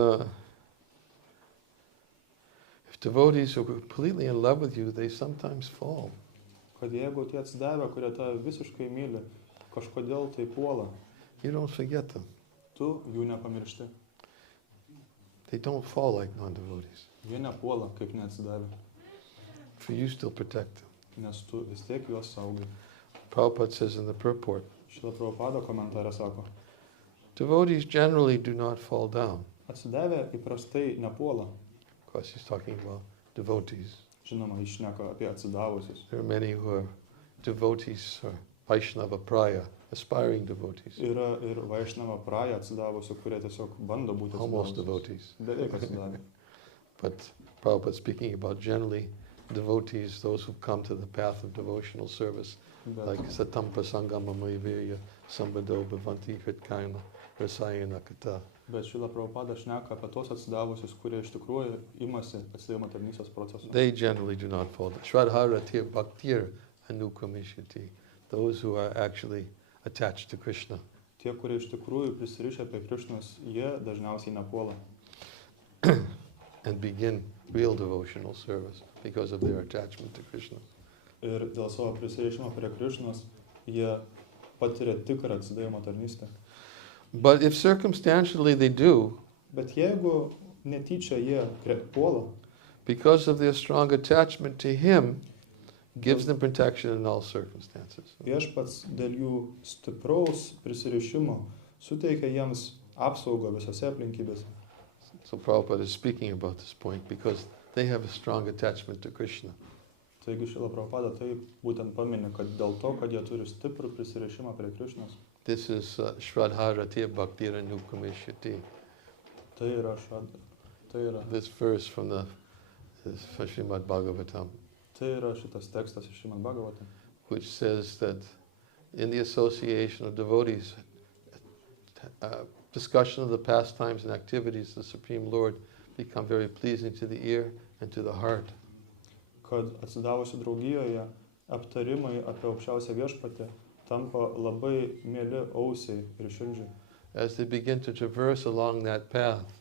if devotees are completely in love with you, they sometimes fall. kad jeigu tie atsidavę, kurie tave visiškai myli, kažkodėl tai puola, You don't forget them. tu jų nepamiršti. They don't fall like non-devotees, Jie nepuola kaip neatsidavę, for you still protect them. nes tu vis tiek juos saugai. Prabhupada says in the purport, Šitą Prabhupada komentarą sako, devotees generally do not fall down. Atsidavę įprastai nepuola. Of course, he's talking about devotees. Žinoma, jis šneka apie atsidavusius. There are many who are devotees or Vaishnava Praya, aspiring devotees, Yra ir Vaishnava Praja atsidavusių, kurie tiesiog bando būti almost atsidavusius. devotees. Beveik atsidavę. But Prabhupada speaking about generally devotees, those who come to the path of devotional service, like Bet, Satam Prasangama Mayvirya Sambado Bhavanti Hritkaina Rasayana Kata. bet Šrila Prabhupada šneka apie tos atsidavusius, kurie iš tikrųjų imasi atsidavimo tarnystės proceso. They generally do not fall. Shraddharatir Bhaktir Anukamishati, those who are actually attached to Krishna. Tie, kurie iš tikrųjų prisirišę prie Krišnos, jie dažniausiai nepuola. And begin real devotional service because of their attachment to Krishna. Ir dėl savo prisirišimo prie Krišnos, jie patiria tikrą atsidavimo tarnystę. But if circumstantially they do, Bet jeigu netyčia jie puola, because of their strong attachment to Him, gives them protection in all circumstances. viešpats dėl jų stipraus prisirišimo suteikia jiems apsaugą visose aplinkybėse. So Prabhupada is speaking about this point because they have a strong attachment to Krishna. Taigi Šrila Prabhupada tai būtent paminė, kad dėl to, kad jie turi stiprų prisirišimą prie Krišnos, This is Shraddharatir Bhaktir Anukamishati. tai yra This verse from the Srimad Bhagavatam, šitas tekstas iš Šrimad Bhagavatam, which says that in the association of devotees, discussion of the pastimes and activities of the Supreme Lord become very pleasing to the ear and to the heart. kad atsidavusių draugijoje aptarimai apie aukščiausią viešpatį tampa labai mieli ausiai ir širdžiai. As they begin to traverse along that path,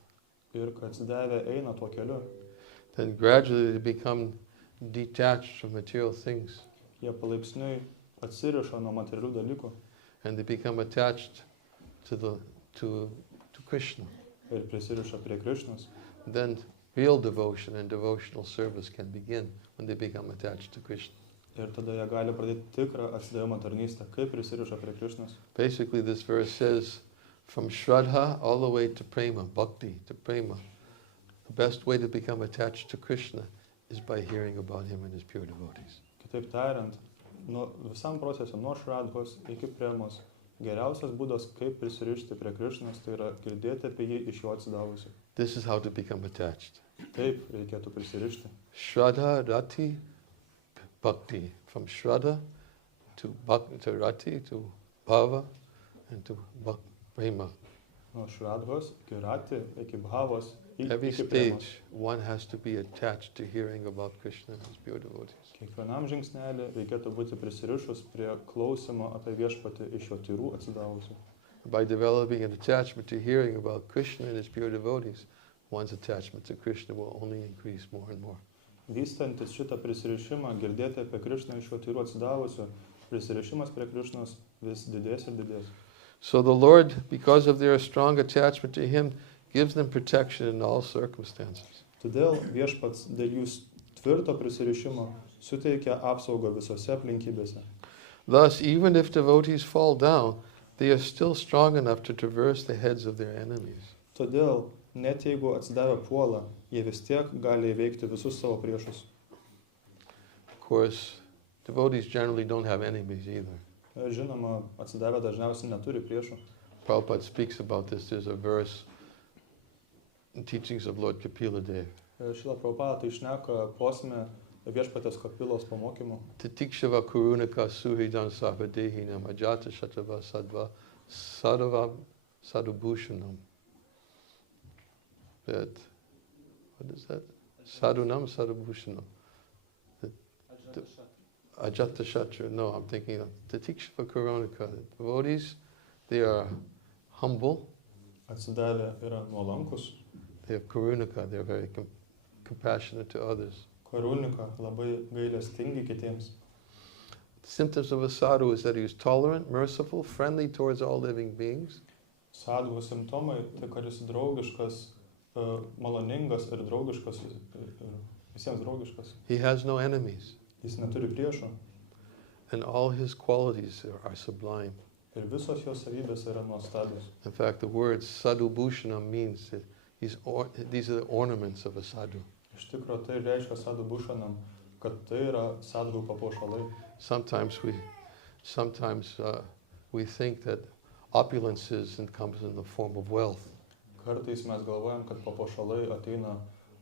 Ir kad atsidavę eina tuo keliu, then gradually they become detached from material things jie palaipsniui atsiriša nuo materialių dalykų and they become attached to Krishna. ir prisiriša prie Krišnos. Then real devotion and devotional service can begin when they become attached to Krishna. Ir tada jie gali pradėti tikrą atsidavimo tarnystę, kaip prisiriša prie Krišnos. Basically, this verse says, from Shraddha all the way to Prema, Bhakti to Prema, the best way to become attached to Krishna is by hearing about Him and His pure devotees. Kitaip tariant, visam procesui nuo Šradhos iki Premos geriausias būdas, kaip prisirišti prie Krišnos, tai yra girdėti apie jį iš jo atsidavusių. This is how to become attached. Taip reikėtų prisirišti. Shraddha, Rati, Bhakti. From Shraddha to Rati, to Bhava, and to Prema. Nuo Šradhos iki Rati, iki Bhavos, Every iki Premos. stage, one has to be attached to hearing about Krishna and His pure devotees. Kiekvienam žingsnelį reikėtų būti prisirišus prie klausimo apie viešpatį iš jo tyrų atsidavusių. By developing an attachment to hearing about Krishna and His pure devotees, one's attachment to Krishna will only increase more and more. Vystantis šitą prisirišimą, girdėti apie Krišną iš jo tyrų atsidavusių, prisirišimas prie Krišnos vis didės ir didės. So the Lord, because of their strong attachment to Him, gives them protection in all circumstances. Todėl viešpats dėl jų tvirto prisirišimo suteikia apsaugą visose aplinkybėse. Thus, even if devotees fall down, they are still strong enough to traverse the heads of their enemies. Todėl, net jeigu atsidavę puola, jie vis tiek gali įveikti visus savo priešus. Of course, devotees generally don't have enemies either. Žinoma, atsidavę dažniausiai neturi priešų. Prabhupada speaks about this. There's a verse in teachings of Lord Kapila Dev. Šrila Prabhupada tai šneka posme viešpatės Kapilos pamokymu. Titikshava kurunaka suhridan sarvadehinam ajata shatava sadva sadava sadubhushanam. That, what is that? Sadunam sadubhushanam. Ajata shatra. No, I'm thinking of Titikshava kurunaka. Devotees, they are humble. Atsidavę yra nuolankus. They have karunaka. They're very compassionate to others. Karunika labai gailestingi kitiems. The symptoms of a sadhu is that he is tolerant, merciful, friendly towards all living beings. Sadhų simptomai, tai kad jis draugiškas, maloningas ir draugiškas, ir visiems draugiškas. He has no enemies. Jis neturi priešų. And all his qualities are sublime. Ir visos jos savybės yra nuostabios. In fact, the word sadhu bhushanam means that These are the ornaments of a sadhu. Iš tikro tai reiškia sadhu bhushanam, kad tai yra sadhu papuošalai. Sometimes we think that opulences comes in the form of wealth. Kartais mes galvojam, kad papuošalai ateina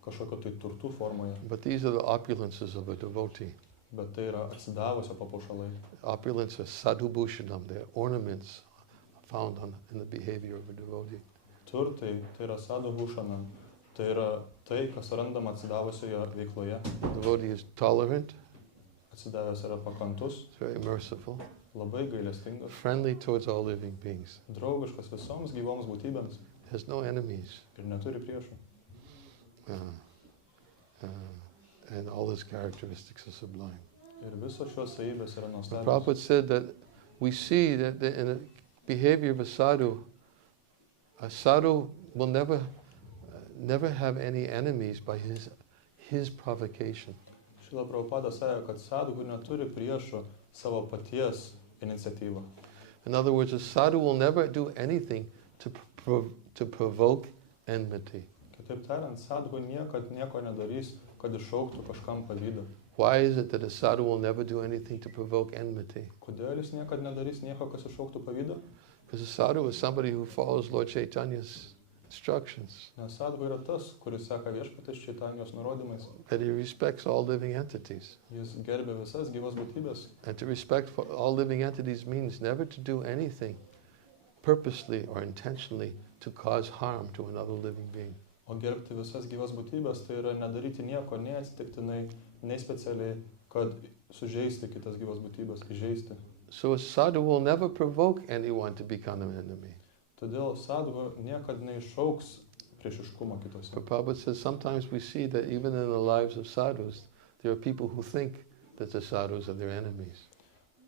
kažkokio tai turtų formoje, But these are the opulences of a devotee. bet tai yra atsidavusio papuošalai. Opulence are sadhu bhushanam. They're ornaments found in the behavior of a devotee. Turtai tai yra sadhu bhushanam, tai yra tai, kas randama atsidavusioje veikloje. The devotee is tolerant, Atsidavęs yra pakantus, very merciful, labai gailestingas, friendly towards all living beings, draugiškas visoms gyvoms būtybėms has no enemies, ir neturi priešų. and all his characteristics are sublime. Ir visos šios savybės yra The nuostabios. Prabhupada said that we see that in the behavior of a sadhu will never have any enemies by his provocation. Šila Prabhupada sąja, kad sadhu neturi priešų savo paties iniciatyvą. In other words, a sadhu will never do anything to provoke enmity. Kitaip tariant, sadhu niekad nieko nedarys, kad iššauktų kažkam pavydą. Why is it that a sadhu will never do anything to provoke enmity? Kodėl jis niekad nedarys nieko, kas iššauktų pavydą? Because a sadhu is somebody who follows Lord Chaitanya's instructions, Nes sadhu yra tas, kuris seka viešpaties Čaitanijos nurodymais. that he respects all living entities. Jis gerbia visas gyvas būtybės. And to respect for all living entities means never to do anything purposely or intentionally to cause harm to another living being. O gerbti visas gyvas būtybės tai yra nedaryti nieko, nei atsitiktinai, nei specialiai, kad sužeisti kitas gyvas būtybės, įžeisti. So a sadhu will never provoke anyone to become an enemy. Todėl sadhu niekad neiššauks priešiškumo kitose. But Prabhupada says sometimes we see that even in the lives of sadhus, there are people who think that the sadhus are their enemies.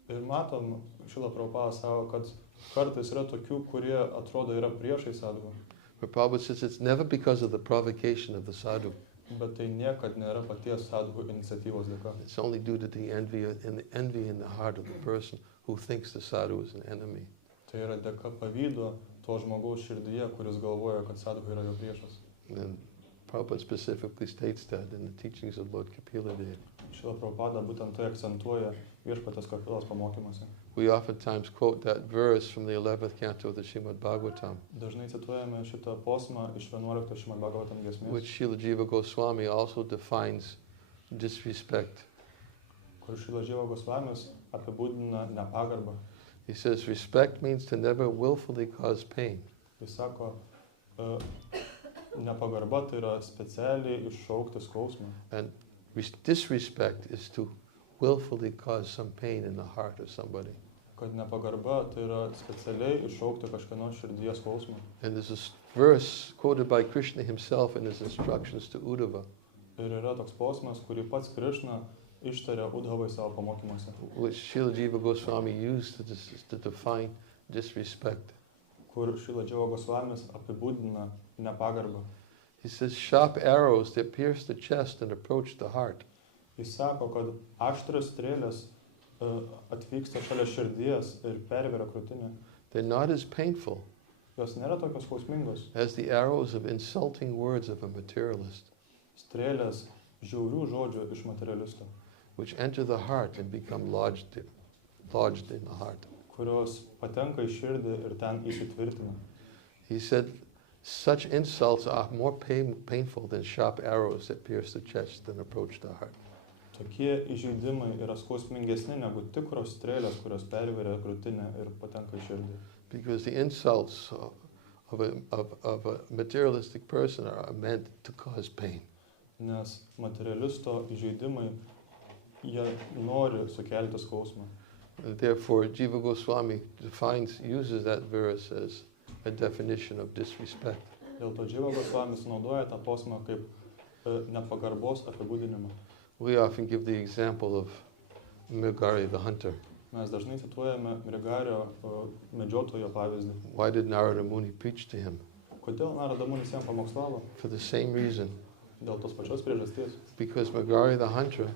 Ir matom, Šila Prabhupada savo, kad kartais yra tokių, kurie atrodo yra priešai sadhu, But Prabhupada says it's never because of the provocation of the sadhu. bet tai niekad nėra paties sadhu iniciatyvos dėka. It's only due to the envy in the heart of the person who thinks the sadhu is an enemy. Tai yra dėka pavydo to žmogaus širdyje, kuris galvoja, kad sadhu yra jo priešas. And Prabhupada specifically states that in the teachings of Lord Kapila Deva. Šila Prabhupada būtent tai akcentuoja viešpatės Kapilos pamokymuose. We oftentimes quote that verse from the 11th canto of the Srimad Bhagavatam, Dažnai cituojame šitą posmą iš 11 Šrimad Bhagavatam giesmės, which Srila Jiva Goswami also defines disrespect. kur Šila Dživa Gosvamis apibūdina nepagarbą. He says respect means to never willfully cause pain. Jis sako, nepagarba tai yra specialiai iššaukti skausmą. And disrespect is to willfully cause some pain in the heart of somebody. Kad nepagarba tai yra specialiai iššaukti kažkieno širdyje skausmą. And there's a verse quoted by Krishna himself in his instructions to Uddhava, Ir yra toks posmas, kurį pats Krišna ištarė Udhavai savo pamokymuose, which Srila Jiva Goswami used to define disrespect. kur Šila Dživa Gosvamis apibūdina nepagarbą. He says, sharp arrows that pierce the chest and approach the heart Jis sako, kad aštrios strėlės atvyksta šalia širdies ir perveria krūtinę. they're not as painful Jos nėra tokios skausmingos. as the arrows of insulting words of a materialist, Strėlės žiaurių žodžių iš materialisto, which enter the heart and become lodged in the heart. kurios patenka į širdį ir ten įsitvirtina. He said, such insults are more painful than sharp arrows that pierce the chest and approach the heart. Tokie įžeidimai yra skausmingesni negu tikros strėlės, kurios perveria krūtinę ir patenka į širdį. Because the insults of a materialistic person are meant to cause pain. Nes materialisto įžeidimai, jie nori sukelti skausmą. Therefore, Jiva Goswami uses that verse as a definition of disrespect. Dėl to Dživa Gosvamis naudoja tą posmą kaip nepagarbos apibūdinimą. We often give the example of Mrigari the hunter. Mes dažnai cituojame Mrigario medžiotojo pavyzdį. Why did Narada Muni preach to him? Kodėl Narada Munis jam pamokslavo? For the same reason. Dėl tos pačios priežasties. Because Mrigari the hunter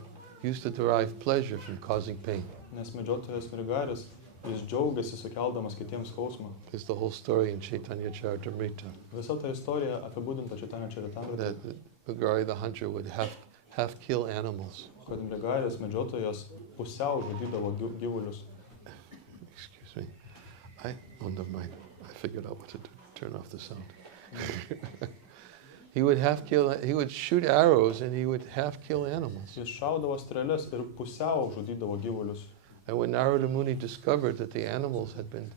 used to derive pleasure from causing pain. Nes medžiotojas Mrigaris Jis džiaugiasi sukeldamas kitiems skausmą. There's the whole story in Chaitanya Charitamrita. Visa ta istorija apibūdinta Chaitanya Charitamrita. That Mrigari the hunter would half kill animals. Kad Mrigaris medžiotojas pusiau žudydavo gyvulius. Excuse me. Never mind. I figured out what to do. Turn off the sound. He would shoot arrows and he would half kill animals. Jis šaudavo strėles ir pusiau žudydavo gyvulius. And when Narada Muni discovered that the animals had been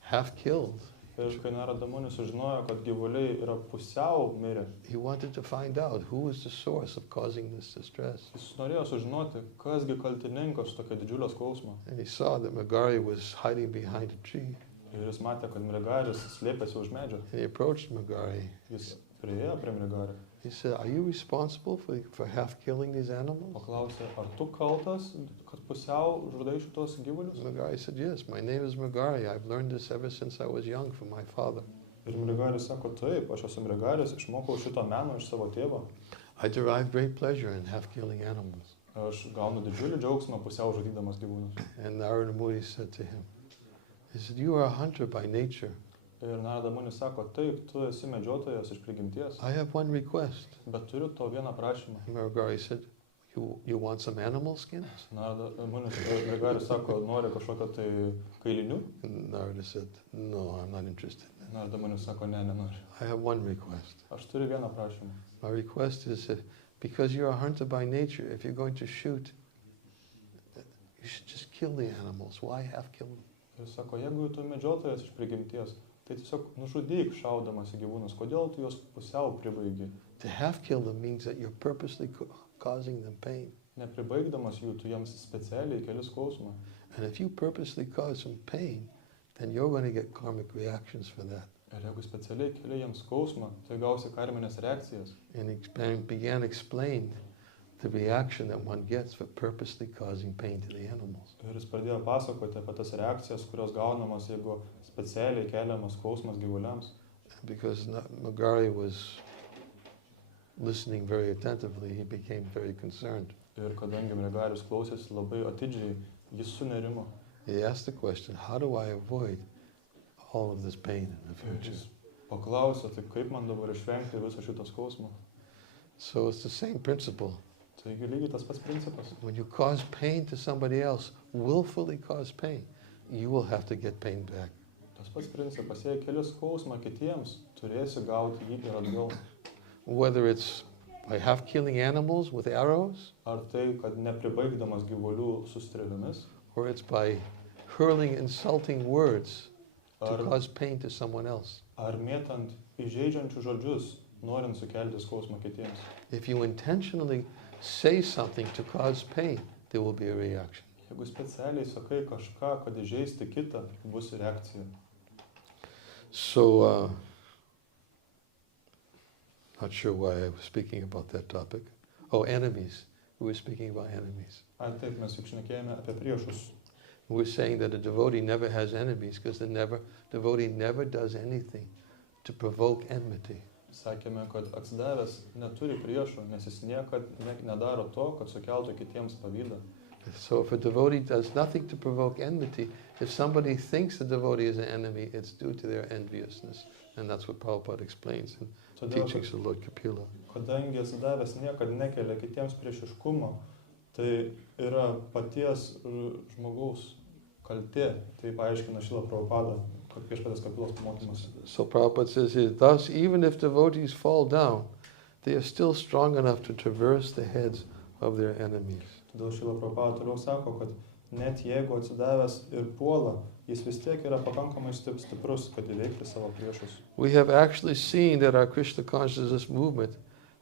half killed, Ir kai Narada Munis sužinojo, kad gyvuliai yra pusiau mirę, he wanted to find out who was the source of causing this distress. jis norėjo sužinoti, kasgi kaltininkas tokio didžiulio skausmo. And he saw that Mrigari was hiding behind a tree. Ir jis matė, kad Mrigaris slėpėsi už medžio. And he approached Mrigari. Jis priėjo prie Mrigario. He said, "Are you responsible for half killing these animals?" Paklausė, ar tu kaltas, kad pusiau žudai šitos gyvulius? Mrigari said, "Yes, my name is Mrigari. I've learned this ever since I was young from my father. Ir Mrigaris sako, taip, aš esu Mrigaris, išmokau šito meno iš savo tėvo. I derive great pleasure in half killing animals." Aš gaunu didžiulį džiaugsmą pusiau žudydamas gyvūnus. And Narada Muni said to him, he said, "You are a hunter by nature. Ir Narada Munis sako, taip, tu esi medžiotojas iš prigimties, I have one request." bet turiu to vieną prašymą. Mrigari said, you want some animal skins?" Narada Munis, Mrigaris sako, nori kažkokio tai kailinių? And Narada said, "No, I'm not interested. Narada Munis sako, ne, nenori. I have one request. Aš turiu vieną prašymą. My request is that because you're a hunter by nature, if you're going to shoot, you should just kill the animals. Why half kill them?" Ir sako, jeigu tu medžiotojas iš prigimties, tai tiesiog nužudyk šaudamas į gyvūnus. Kodėl tu juos pusiau pribaigi? To half kill them means that you're purposely causing them pain. Nepribaigdamas jų, tu jiems specialiai keli skausmą. And if you purposely cause them pain, then you're going to get karmic reactions for that. Ir jeigu specialiai keli jiems skausmą, tai gausi karminės reakcijas. And he began to explain the reaction that one gets for purposely causing pain to the animals. Ir jis pradėjo pasakoti apie tas reakcijas, kurios gaunamos, jeigu specialiai keliamas skausmas gyvuliams. Because Mrigari was listening very attentively, he became very concerned. Ir kadangi Mrigaris klausėsi labai atidžiai, jis sunerimo. He asked the question, how do I avoid all of this pain in the Ir future? jis paklausė, tai kaip man dabar išvengti viso šito skausmo. So it's the same principle. Taigi lygiai tas pats principas. When you cause pain to somebody else, willfully cause pain, you will have to get pain back. Tas pats principas, jei keli skausmą kitiems, turėsi gauti jį ir atgal. Whether it's by half killing animals with arrows, Ar tai, kad nepribaigdamas gyvulių su strėlėmis, or it's by hurling insulting words to ar, cause pain to someone else. ar mėtant įžeidžiančių žodžius, norint sukelti skausmą kitiems. If you intentionally say something to cause pain, there will be a reaction. Jeigu specialiai sakai kažką, kad įžeisti kitą, bus reakcija. So, not sure why I was speaking about that topic. Oh, enemies. We were speaking about enemies. Ar taip, mes juk šnekėjome apie priešus. We're saying that a devotee never has enemies because the devotee never does anything to provoke enmity. Sakėme, kad atsidavęs neturi priešų, nes jis niekad nedaro to, kad sukeltų kitiems pavydą. So if a devotee does nothing to provoke enmity, if somebody thinks the devotee is an enemy, it's due to their enviousness. And that's what Prabhupada explains in the teachings of Lord Kapila. Kadangi atsidavęs niekad nekelia kitiems priešiškumo, tai yra paties žmogaus kaltė. Tai paaiškina Šrila Prabhupada, kad viešpatės Kapilos pamokymas. So Prabhupada says here, thus even if devotees fall down, they are still strong enough to traverse the heads of their enemies. Todėl Šrila Prabhupada toliau sako, kad net jeigu atsidavęs ir puola, jis vis tiek yra pakankamai stiprus, kad įveikti savo priešus. We have actually seen that our Krishna consciousness movement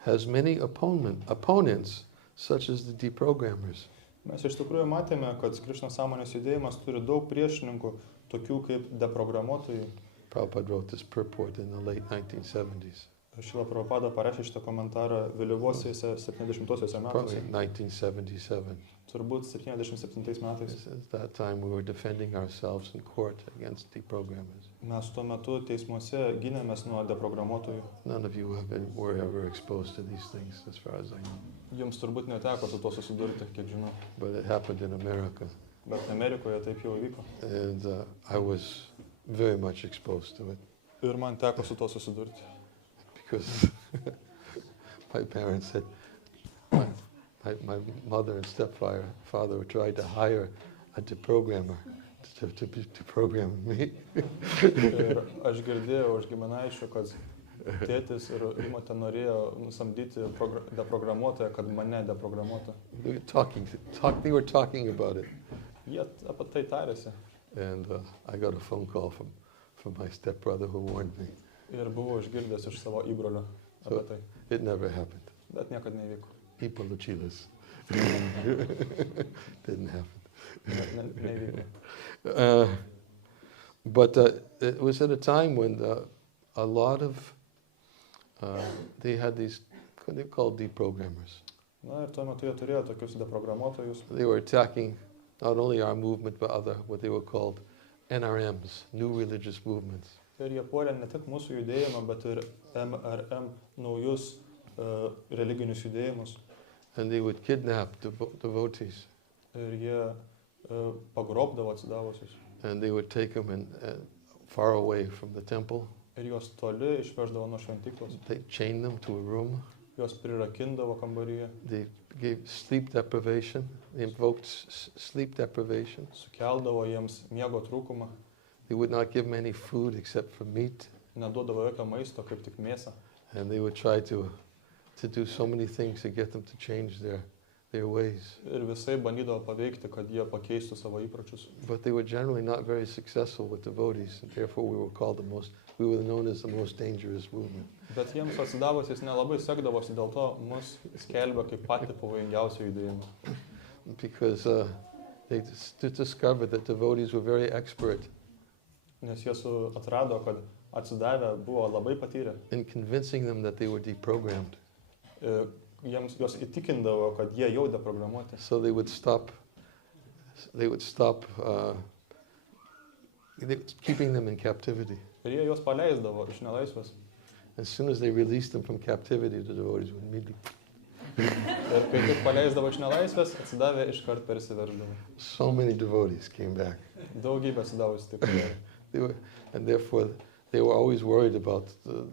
has many opponents, such as the deprogrammers. Mes iš tikrųjų matėme, kad Krišnos sąmonės judėjimas turi daug priešininkų, tokių kaip deprogramuotojai. Prabhupada wrote this purport in the late 1970s. Šrila Prabhupada parašė šitą komentarą vėlyvuosiuose 70-osiuose Probably metuose. 1977. Turbūt 77 metais. At that time we were defending ourselves in court against deprogrammers. Mes tuo metu teismuose gynėmės nuo deprogramuotojų. None of you were ever exposed to these things, as far as I know. Jums turbūt neteko su to susidurti, kiek žinau. But it happened in America. Bet Amerikoje taip jau įvyko. And I was very much exposed to it Ir man teko su to susidurti. because my parents said, my mother and stepfather tried to hire a deprogrammer to program me. Ir aš girdėjau iš giminaičių, kad tėtis ir įmotė norėjo nusamdyti deprogramuotoją, kad mane deprogramuotų. They were talking about it. Jie apie tai tarėsi. And I got a phone call from my stepbrother who warned me. Ir buvau išgirdęs iš savo įbrolio apie tai. It never happened. Bet niekad nevyko. Pajieslys. Didn't happen. Nevyko. But it was at a time when a lot of they had these, what they called deprogrammers. Na ir tuo metu jie turėjo tokius deprogramuotojus. They were attacking not only our movement but other, what they were called NRMs, new religious movements. Ir jie puolė ne tik mūsų judėjimą, bet ir MRM, naujus religinius judėjimus. And they would kidnap devotees. Ir jie pagrobdavo atsidavusius. And they would take them far away from the temple. Ir juos toli išveždavo nuo šventyklos. They chained them to a room. Juos prirakindavo kambaryje. They gave sleep deprivation. They invoked sleep deprivation. Sukeldavo jiems miego trūkumą. They would not give them any food except for meat. Neduodavo jokio maisto, kaip tik mėsą. And they would try to do so many things to get them to change their ways. Ir visai bandydavo paveikti, kad jie pakeistų savo įpročius. But they were generally not very successful with devotees. And therefore we were known as the most dangerous movement. Bet jiems atsidavusiais nelabai sekdavosi, dėl to mus skelbia kaip patį pavojingiausią judėjimą. Because they discovered that devotees were very expert Nes jie atrado, kad atsidavę buvo labai patyrę. in convincing them that they were deprogrammed. Jiems juos įtikindavo, kad jie jau deprogramuoti. So they would stop keeping them in captivity. Ir jie juos paleisdavo iš nelaisvės. As soon as they released them from captivity, the devotees would immediately. Ir kai tik paleisdavo iš nelaisvės, atsidavę iškart persiverždavo. So many devotees came back. Daugybė atsidavusi taip. And therefore, they were always worried about the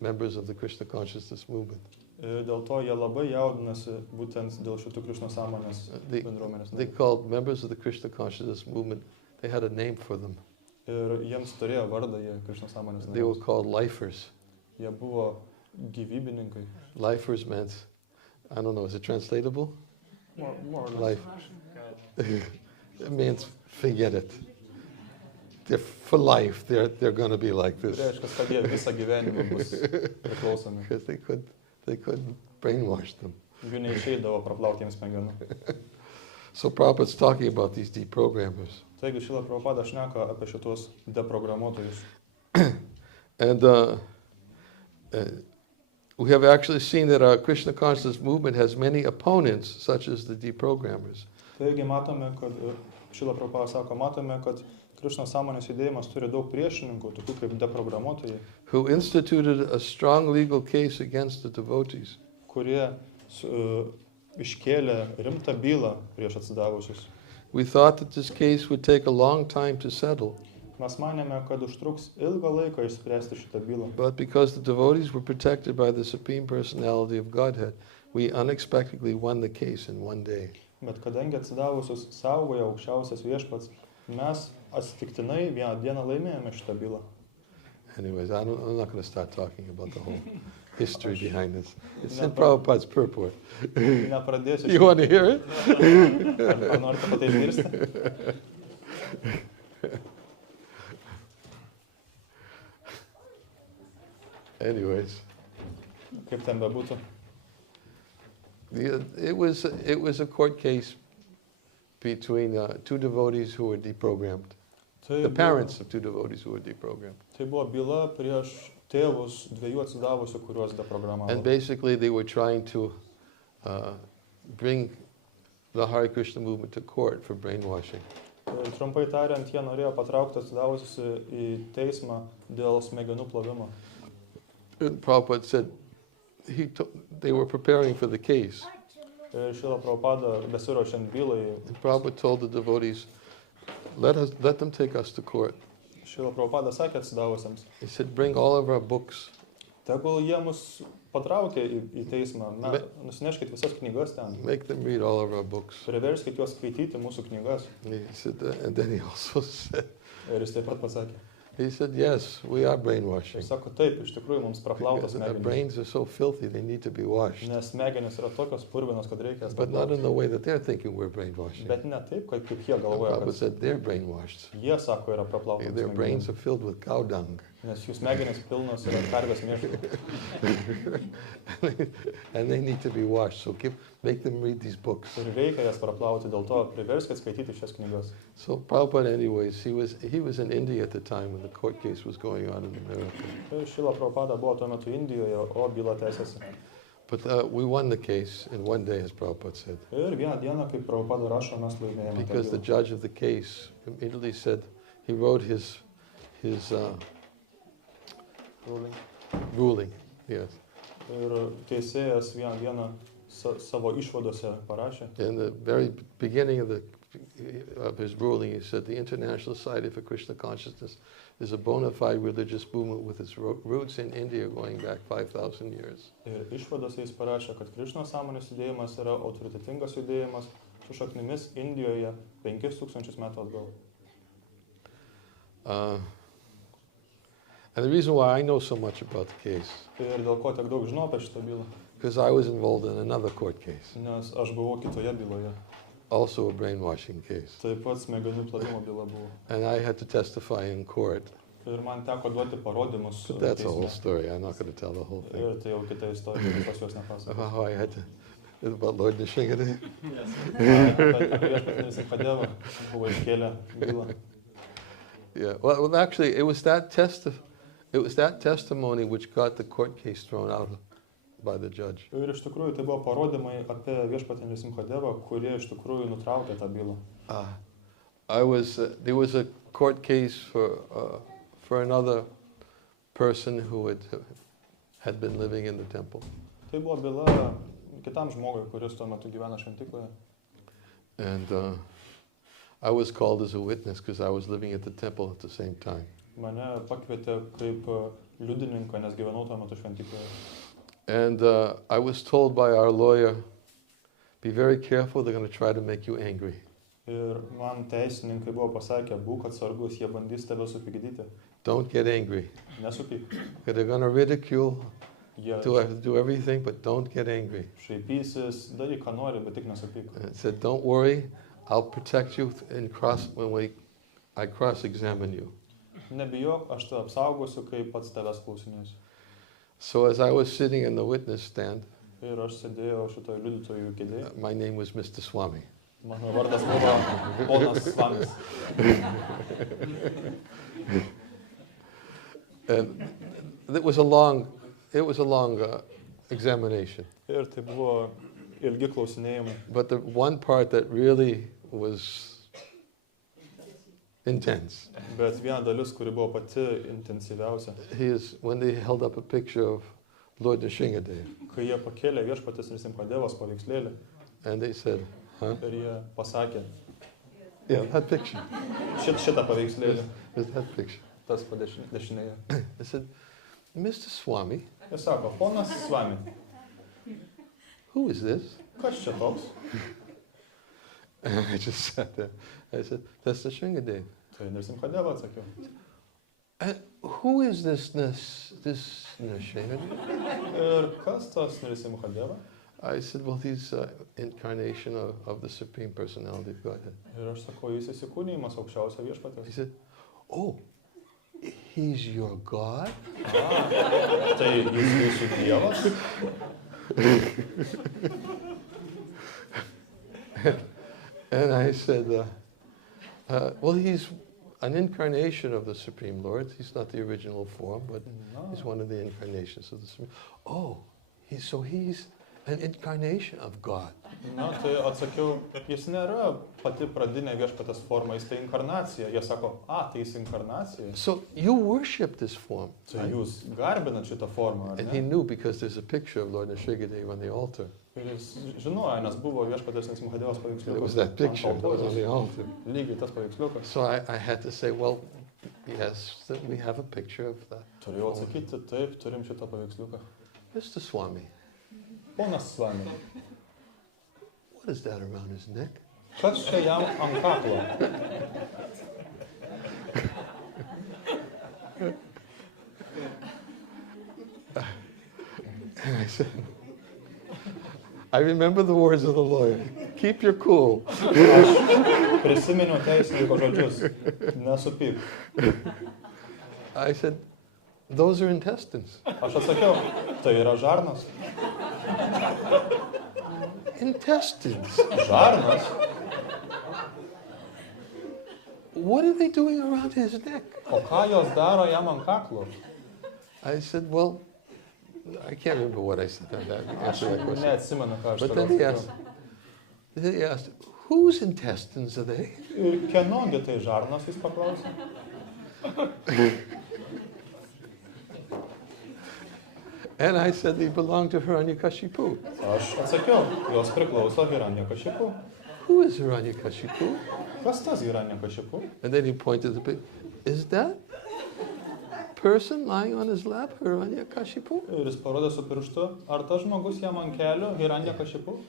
members of the Krishna consciousness movement. Ir dėl to jie labai jaudinasi būtent dėl šitų Krišnos sąmonės bendruomenės. They called members of the Krishna consciousness movement, they had a name for them. Ir jiems turėjo vardą jie Krišnos sąmonės. They were called lifers. Jie buvo gyvybininkai. Lifers meant, I don't know, is it translatable? More or less. Life. It means forget it. For life, they're going to be like this. Reiškia, kad jie visą gyvenimą bus priklausomi. Because they couldn't brainwash them. Jų neišeidavo praplauti jiems smegenų. So Prabhupada's talking about these deprogrammers. Taigi Šrila Prabhupada šneka apie šitos deprogramuotojus. And we have actually seen that our Krishna consciousness movement has many opponents, such as the deprogrammers. Taigi matome, kad Šrila Prabhupada sako, matome, kad Krišnos sąmonės judėjimas turi daug priešininkų, tokių kaip deprogramuotojai, who instituted a strong legal case against the devotees. kurie iškėlė rimtą bylą prieš atsidavusius. We thought that this case would take a long time to settle, Mes manėme, kad užtruks ilgą laiką išspręsti šitą bylą. but because the devotees were protected by the Supreme Personality of Godhead, we unexpectedly won the case in one day. Bet kadangi atsidavusius saugoja aukščiausias viešpats, mes atsitiktinai vieną dieną laimėjome šitą bylą. Anyways, I'm not going to start talking about the whole history behind this. It's in Prabhupada's purport. Nepradėsiu. You want to hear it? Ar norite apie tai išgirsti? Anyways, Kaip ten bebūtų. it was a court case between two devotees who were deprogrammed. The parents of two devotees who were deprogrammed. Tai buvo byla prieš tėvus dviejų atsidavusių, kuriuos deprogramavo. And basically they were trying to bring the Hare Krishna movement to court for brainwashing. Trumpai tariant, jie norėjo patraukti atsidavusius į teismą dėl smegenų plovimo. And Prabhupada said they were preparing for the case. Ir Šrila Prabhupada besiruošiant bylai, And Prabhupada told the devotees, let them take us to court. Šrila Prabhupada sakė atsidavusiems, He said, bring all of our books. tegul jie mus patraukia į teismą, nusineškit visas knygas ten, Make them read all of our books. priverskit juos skaityti mūsų knygas. He said, and then he also said, Ir jis taip pat pasakė. he said, yes, we are Ir brainwashing. sako, taip, iš tikrųjų mums praplautos Because our smegenys. brains are so filthy, they need to be washed. Nes smegenys yra tokios purvinos, kad reikia jas But not in praplauti. the way that they're thinking we're brainwashing. Bet ne taip, kaip jie galvoja, Prabhupada kad said they're brainwashed. jie sako yra praplautos Their brains smegenys. are filled with cow dung. Nes jų smegenys pilnos yra karvės mėšlo. And they need to be washed. So make them read these books. Ir reikia jas praplauti, dėl to priverskit skaityti šias knygas. So Prabhupada, anyways, he was in India at the time when the court case was going on in America. Ir Šrila Prabhupada buvo tuo metu Indijoje, o byla tęsiasi. But we won the case in one day, as Prabhupada said. Ir vieną dieną, kaip Prabhupada rašo, mes laimėjome. tą Because the bylą. judge of the case immediately said, he wrote his ruling, yes. Ir teisėjas vieną dieną savo išvadose parašė. In the very beginning of his ruling, he said, the International Society for Krishna Consciousness is a bona fide religious movement with its roots in India going back 5,000 years. Ir išvadose jis parašė, kad Krišnos sąmonės judėjimas yra autoritetingas judėjimas su šaknimis Indijoje 5000 metų atgal. And the reason why I know so much about the case, Ir dėl ko tiek daug žinau apie šitą bylą? because I was involved in another court case, Nes aš buvau kitoje byloje. also a brainwashing case. Taip pat smegenų plovimo byla buvo. And I had to testify in court. Ir man teko duoti parodymus. But that's a whole teisme. story. I'm not going to tell the whole thing. Ir tai jau kita istorija, pas juos nepasakosiu. How I had to, about Lord Nishingadev. Apie viešpatinį Simchadevą buvo iškėlę bylą. Yeah. Well, actually, it was that testimony which got the court case thrown out by the judge. Ir iš tikrųjų tai buvo parodymai apie viešpatinį Simchadevą, kurie iš tikrųjų nutraukė tą bylą. There was a court case for another person who had been living in the temple. Tai buvo byla kitam žmogui, kuris tuo metu gyvena šventykloje. And I was called as a witness because I was living at the temple at the same time. Mane pakvietė kaip liudininką, nes gyvenau tuo metu šventykloje. And I was told by our lawyer, be very careful, they're going to try to make you angry. Ir man teisininkai buvo pasakę, būk atsargus, jie bandys tave supykdyti. Don't get angry. Nesupyk. They're going to ridicule, Jie do everything, but don't get angry. šaipysis, daryk ką nori, bet tik nesupyk. And it said, don't worry, I'll protect you when I cross-examine you. Nebijok, aš tave apsaugosiu, kai pats tavęs klausinėsiu. So as I was sitting in the witness stand, Ir aš sėdėjau šitoje liudytojų kėdėje. my name was Mr. Swami. Mano vardas buvo ponas Svamis. And it was a long examination. Ir tai buvo ilgi klausinėjimai. But the one part that really was intense Bet viena dalis, kuri buvo pati intensyviausia, is when they held up a picture of Lord Nishingadev. kai jie pakėlė viešpatis ir Simchadevos paveikslėlį And they said, huh? ir jie pasakė, Yeah, that picture. šitą paveikslėlį, There's that picture. tas dešinėje. They said, Mr. Swami, Jis sako, ponas Svami, who is this? kas čia toks? And I just sat there. I said, that's Nishingadev. Tai ir Simchadevą atsakiau. And who is this Nishingadev? Ir kas tas Simchadeva? I said, well, he's an incarnation of the Supreme Personality of Godhead. Ir aš sakau, jis įsikūnijimas aukščiausio He viešpatės. said, oh, he's your God? Tai jis jūsų dievas? And I said, well, he's an incarnation of the Supreme Lord. He's not the original form, but he's one of the incarnations of the Supreme. Oh, he's an incarnation of God. Na, tai atsakiau, jis nėra pati pradinė viešpatės forma, jis tai inkarnacija. Jie sako, tai jis inkarnacija. So you worship this form. Tai jūs garbinat šitą formą, ar And he ne? knew because there's a picture of Lord Nishigadeva on the altar. Ir jis žinojo, nes buvo viešpatės Nsimhadevos It was paveiksliukas. that picture ant that was on altoriaus. the altar. Lygiai tas paveiksliukas. So I had to say, well, yes, that we have a picture of that. Turėjau atsakyti, taip, turim šitą paveiksliuką. Mr. Swami, Ponas Swami, what is that around his neck? kas čia jam ant kaklo? And I said, I remember the words of the lawyer. Keep your cool. Aš prisiminiau teisininko žodžius. Nesupyk. I said, those are intestines. Aš atsakiau, tai yra žarnas. Intestines. Žarnas? What are they doing around his neck? O ką jos daro jam ant kaklo? I said, well, I can't remember what I said on that. Aš Answer that question. neatsimenu, ką aš But then he asked, whose intestines are they? Ir kienogi tai žarnas, jis paklausė. And I said they belong to Hiranyakashipu. Aš atsakiau, jos priklauso Hiranyakashipu. Who is Hiranyakashipu? Kas tas Hiranyakashipu? And then he pointed to the picture. Is that person lying on his lap Hiranyakashipu? Ir jis parodė su pirštu, ar tas žmogus jam ant kelių Hiranyakashipu?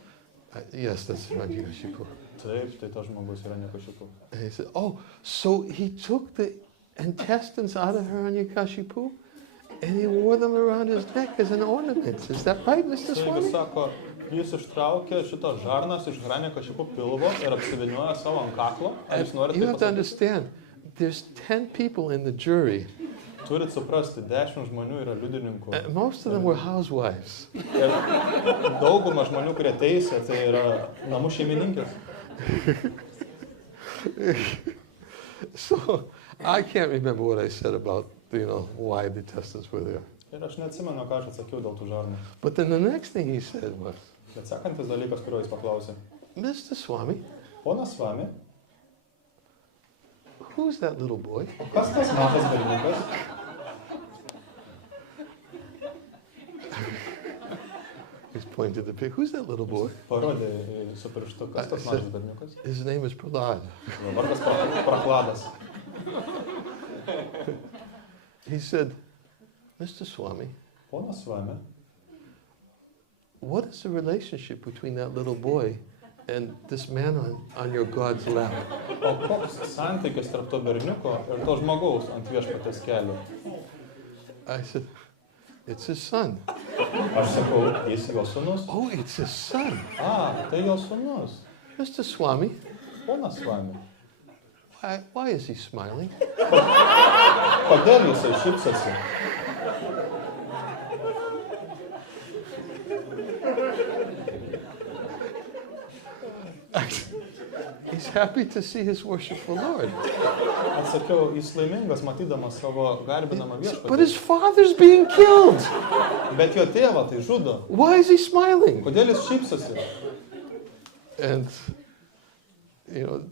Yes, that's Hiranyakashipu. Taip, tai tas žmogus Hiranyakashipu. And he said, oh, so he took the intestines out of Hiranyakashipu and he wore them around his neck as an ornament. Is that right, Mr. Tai Swami? jis sako, jis ištraukė šitą žarnas iš Hiranyakashipu pilvo ir apsiviniojo savo ant kaklo. Ar And jūs norite you tai have to pasakyti? understand, there's 10 people in the jury. Turit suprasti, 10 žmonių yra liudininkų. And most of them were housewives. Ir dauguma žmonių, kurie teisė, tai yra namų šeimininkės. So I can't remember what I said about, why the intestines were there. Ir aš neatsimenu, ką aš atsakiau dėl tų žarnų. But then the next thing he said was, Bet sekantis dalykas, kurio jis paklausė. Mr. Swami, Ponas Swami, who's that little boy? kas tas mažas berniukas? He's pointing to the pig. Who's that little boy? Parodė su pirštu, kas tas mažas berniukas? His name is Prahlad. Jo vardas Prahladas. He said, Mr. Swami, Ponas Swami, what is the relationship between that little boy and this man on your God's lap? o koks santykis tarp to berniuko ir to žmogaus ant viešpatės kelių? I said, it's his son. Aš sakau, jis jo sūnus. Oh, it's his son. Tai jo sūnus. Mr. Swami, Ponas Swami, why is he smiling? kodėl jisai šypsosi? He's happy to see his worshipful Lord. Atsakiau, jis laimingas matydamas savo garbinamą But his viešpatį. father's being killed. Bet jo tėvą tai žudo. Why is he smiling? Kodėl jis šypsosi? And,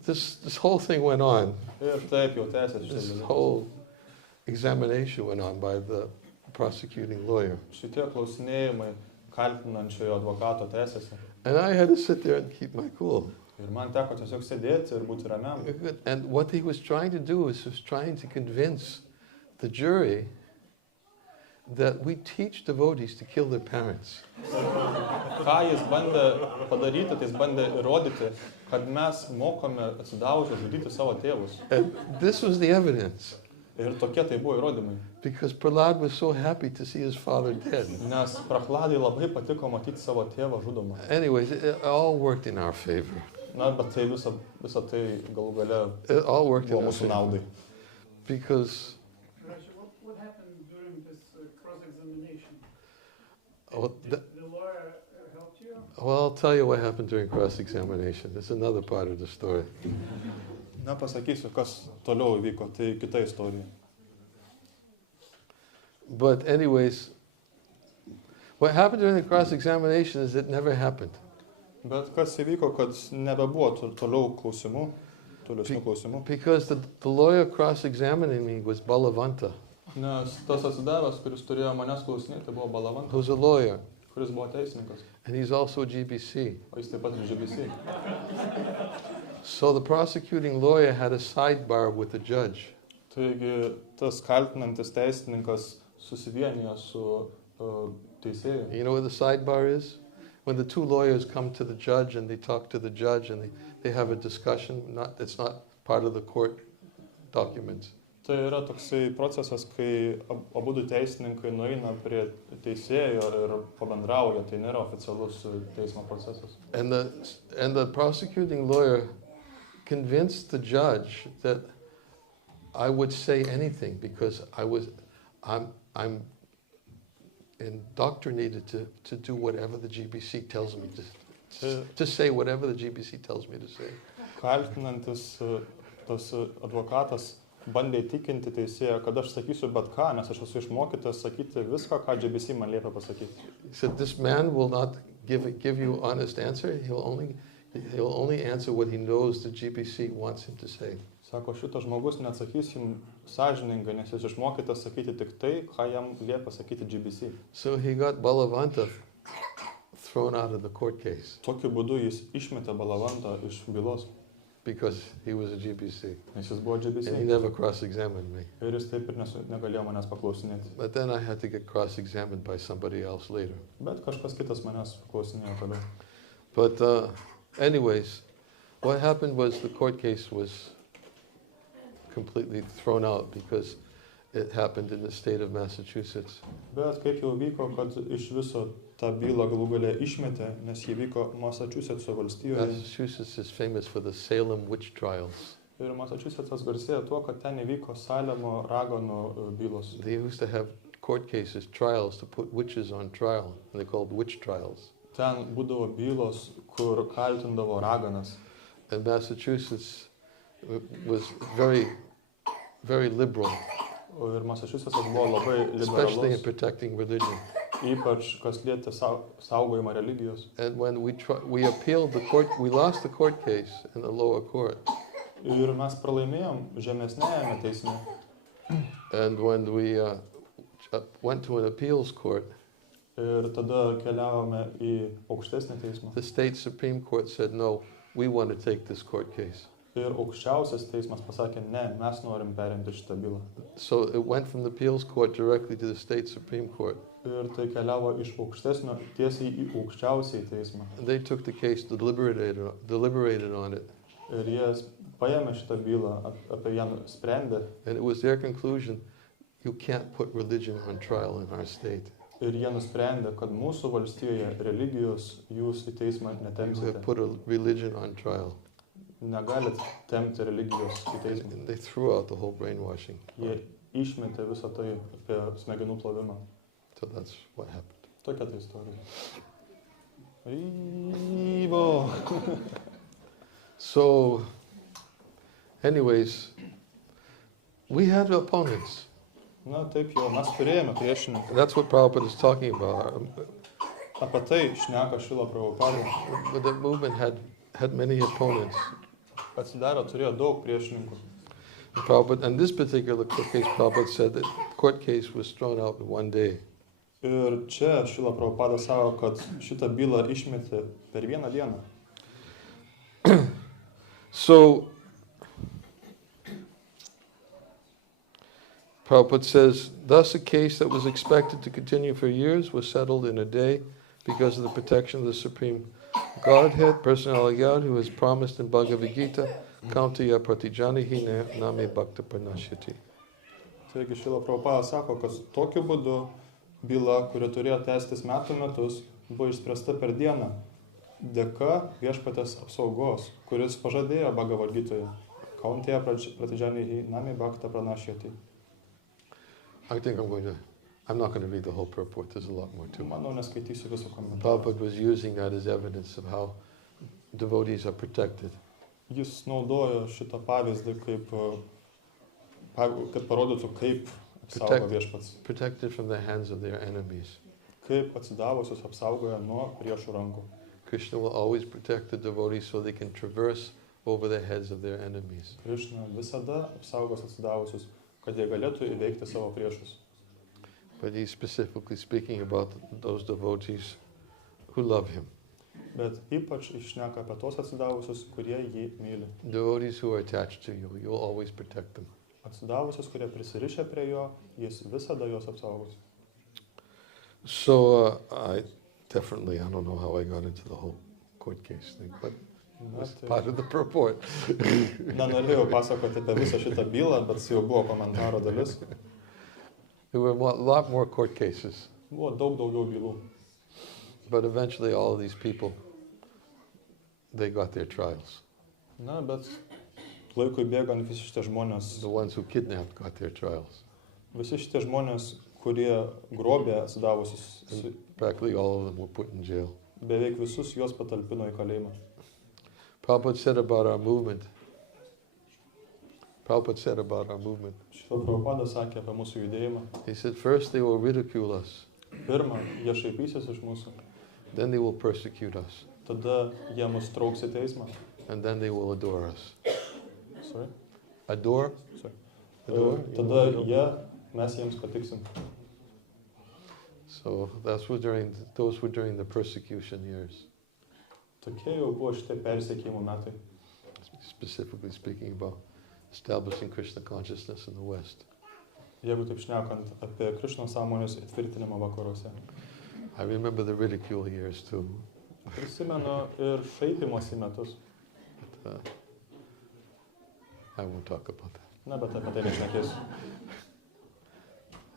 this whole thing went on. Ir taip jau tęsėsi This šitas dalykas. whole examination went on by the prosecuting lawyer. Šitie klausinėjimai kaltinančiojo advokato tęsėsi. And I had to sit there and keep my cool. Ir man teko tiesiog sėdėti ir būti ramiam. And what he was trying to do is trying to convince the jury that we teach devotees to kill their parents. Ką jis bandė padaryti, tai jis bandė įrodyti, kad mes mokome atsidaužę žudyti savo tėvus. And this was the evidence. Ir tokie tai buvo įrodymai. Because Prahlad was so happy to see his father dead. Nes Prahladai labai patiko matyti savo tėvą žudomą. Anyways, it all worked in our favor. Na, bet tai visa tai galų gale It all worked in buvo our mūsų favor. naudai. Because What happened during this cross-examination? the The lawyer helped you? Well, I'll tell you what happened during cross-examination. It's another part of the story. Na, pasakysiu, kas toliau įvyko, tai kita istorija. But anyways, what happened during the cross-examination is it never happened. Bet kas įvyko, kad nebebuvo toliau klausimų, tolesnių klausimų? Because the lawyer cross-examining me was Balavanta, Nes tas atsidavęs, kuris turėjo manęs klausinėti, buvo Balavantas, who's a lawyer, kuris buvo teisininkas, and he's also a GBC. o jis taip pat ir GBC. So the prosecuting lawyer had a sidebar with the judge. Taigi tas kaltinantis teisininkas susivienijo su teisėju. You know what the sidebar is? When the two lawyers come to the judge and they talk to the judge and they have a discussion, it's not part of the court documents. Tai yra toksai procesas, kai abu teisininkai nueina prie teisėjo ir pabendrauja, tai nėra oficialus teismo procesas. And the prosecuting lawyer convinced the judge that I would say anything because I'm indoctrinated to do whatever the GBC tells me to say whatever the GBC tells me to say. Kaltinantis tas advokatas bandė įtikinti teisėją, kad aš sakysiu bet ką, nes aš esu išmokytas sakyti viską, ką GBC man liepia pasakyti. He said, this man will not give you honest answer. He'll only answer what he knows the GBC wants him to say. Sako, šitas žmogus neatsakys jums sąžiningai, nes jis išmokytas sakyti tik tai, ką jam liepia sakyti GBC. So he got Balavanta thrown out of the court case. Tokiu būdu jis išmetė Balavantą iš bylos. Because he was a GBC. Nes jis buvo GBC. And he never cross-examined me. Ir jis taip ir negalėjo manęs paklausinėti. But then I had to get cross-examined by somebody else later. Bet kažkas kitas manęs paklausinėjo toliau. But anyways, what happened was the court case was completely thrown out because it happened in the state of Massachusetts. Bet kaip jau vyko, kad iš viso tą bylą galų gale išmetė, nes jį vyko Massachusetts'o valstijoje. Massachusetts is famous for the Salem witch trials. Ir Massachusetts'as garsėja tuo, kad ten įvyko Salemo raganų bylos. They used to have court cases, trials, to put witches on trial, and they're called witch trials. Ten būdavo bylos, kur kaltindavo raganas. And Massachusetts was very, very liberal, Ir Massachusetts'as buvo labai especially in liberalus, protecting religion. ypač kas lietė saugojimą religijos. And when we appealed the court, we lost the court case in the lower court. Ir mes pralaimėjom žemesnėjame teisme. And when we went to an appeals court, Ir tada keliavome į aukštesnį teismą. the state Supreme Court said, no, we want to take this court case. Ir aukščiausias teismas pasakė, ne, mes norim perimti šitą bylą. So it went from the appeals court directly to the state Supreme Court. Ir tai keliavo iš aukštesnio tiesiai į aukščiausiai teismą. And they took the case, deliberated on it. Ir jie paėmė šitą bylą, apie ją sprendė. And it was their conclusion, you can't put religion on trial in our state. Ir jie nusprendė, kad mūsų valstijoje religijos jūs į teismą You netemsite. have put a religion on trial. Negalit tempti religijos į teismą. And they threw out the whole brainwashing. Jie išmetė visą tai apie smegenų plovimą. So that's what happened. Tokia tai istorija. Ivo. So, anyways, we had opponents. Na taip jau, mes turėjome priešininkų. That's what Prabhupada is talking about. Apie tai šneka Šrila Prabhupada. But the movement had many opponents. Atsidarė, turėjo daug priešininkų. Prabhupada, and this particular court case, Prabhupada said that court case was thrown out in one day. Ir čia Šrila Prabhupada sako, kad šitą bylą išmetė per vieną dieną. So, Prabhupada says, thus a case that was expected to continue for years was settled in a day because of the protection of the Supreme Godhead, personality God, who has promised in Bhagavad Gita, Kaunteya pratijanihi name bhakta pranashyati. Taigi Šrila Prabhupada sako, kad tokiu būdu byla, kuri turėjo tęstis metų metus, buvo išspręsta per dieną, dėka viešpatės apsaugos, kuris pažadėjo Bhagavad Gitoje, Kaunteya pratijanihi name bhakta pranashyati. I think I'm not going to read the whole purport, there's a lot more to it. Manau, neskaitysiu viso komentaro. Prabhupada was using that as evidence of how devotees are protected. Jis naudojo šitą pavyzdį kaip, kad parodytų, kaip apsaugo viešpats. Protected from the hands of their enemies. Kaip atsidavusius apsaugoja nuo priešų rankų. Krishna will always protect the devotees so they can traverse over the heads of their enemies. Krishna visada apsaugos atsidavusius, kad jie galėtų įveikti savo priešus. But he's specifically speaking about those devotees who love him. Bet ypač išneka apie tos atsidavusius, kurie jį myli. Devotees who are attached to you, you'll always protect them. Atsidavusius, kurie prisirišę prie jo, jis visada juos apsaugos. So I don't know how I got into the whole court case thing, but it was part of the purport. Nenorėjau pasakoti apie visą šitą bylą, bet jau buvo komentaro dalis. There were a lot more court cases. Buvo daug daugiau bylų. But eventually all of these people, they got their trials. Na, bet laikui bėgant visi šitie žmonės, The ones who kidnapped got their trials. visi šitie žmonės, kurie grobė atsidavusius, Practically all of them were put in jail. beveik visus juos patalpino į kalėjimą. Prabhupada said about our movement. Šitą Prabhupada sakė apie mūsų judėjimą. He said first they will ridicule us, Pirma, jie šaipysis iš mūsų, then they will persecute us, tada jie mus trauks į teismą. and then they will adore us. Sorry? Adore? Sorry. Adore? Tada mes jiems patiksim. So those were during the persecution years, Tokie jau buvo šitie persekiojimo metai. specifically speaking about establishing Krishna consciousness in the West. Jeigu taip šnekant apie Krišnos sąmonės įtvirtinimą vakaruose. I remember the ridicule years too. Prisimenu ir šaipimosi metus. But, I won't talk about that. Na, bet apie tai nešnekėsiu.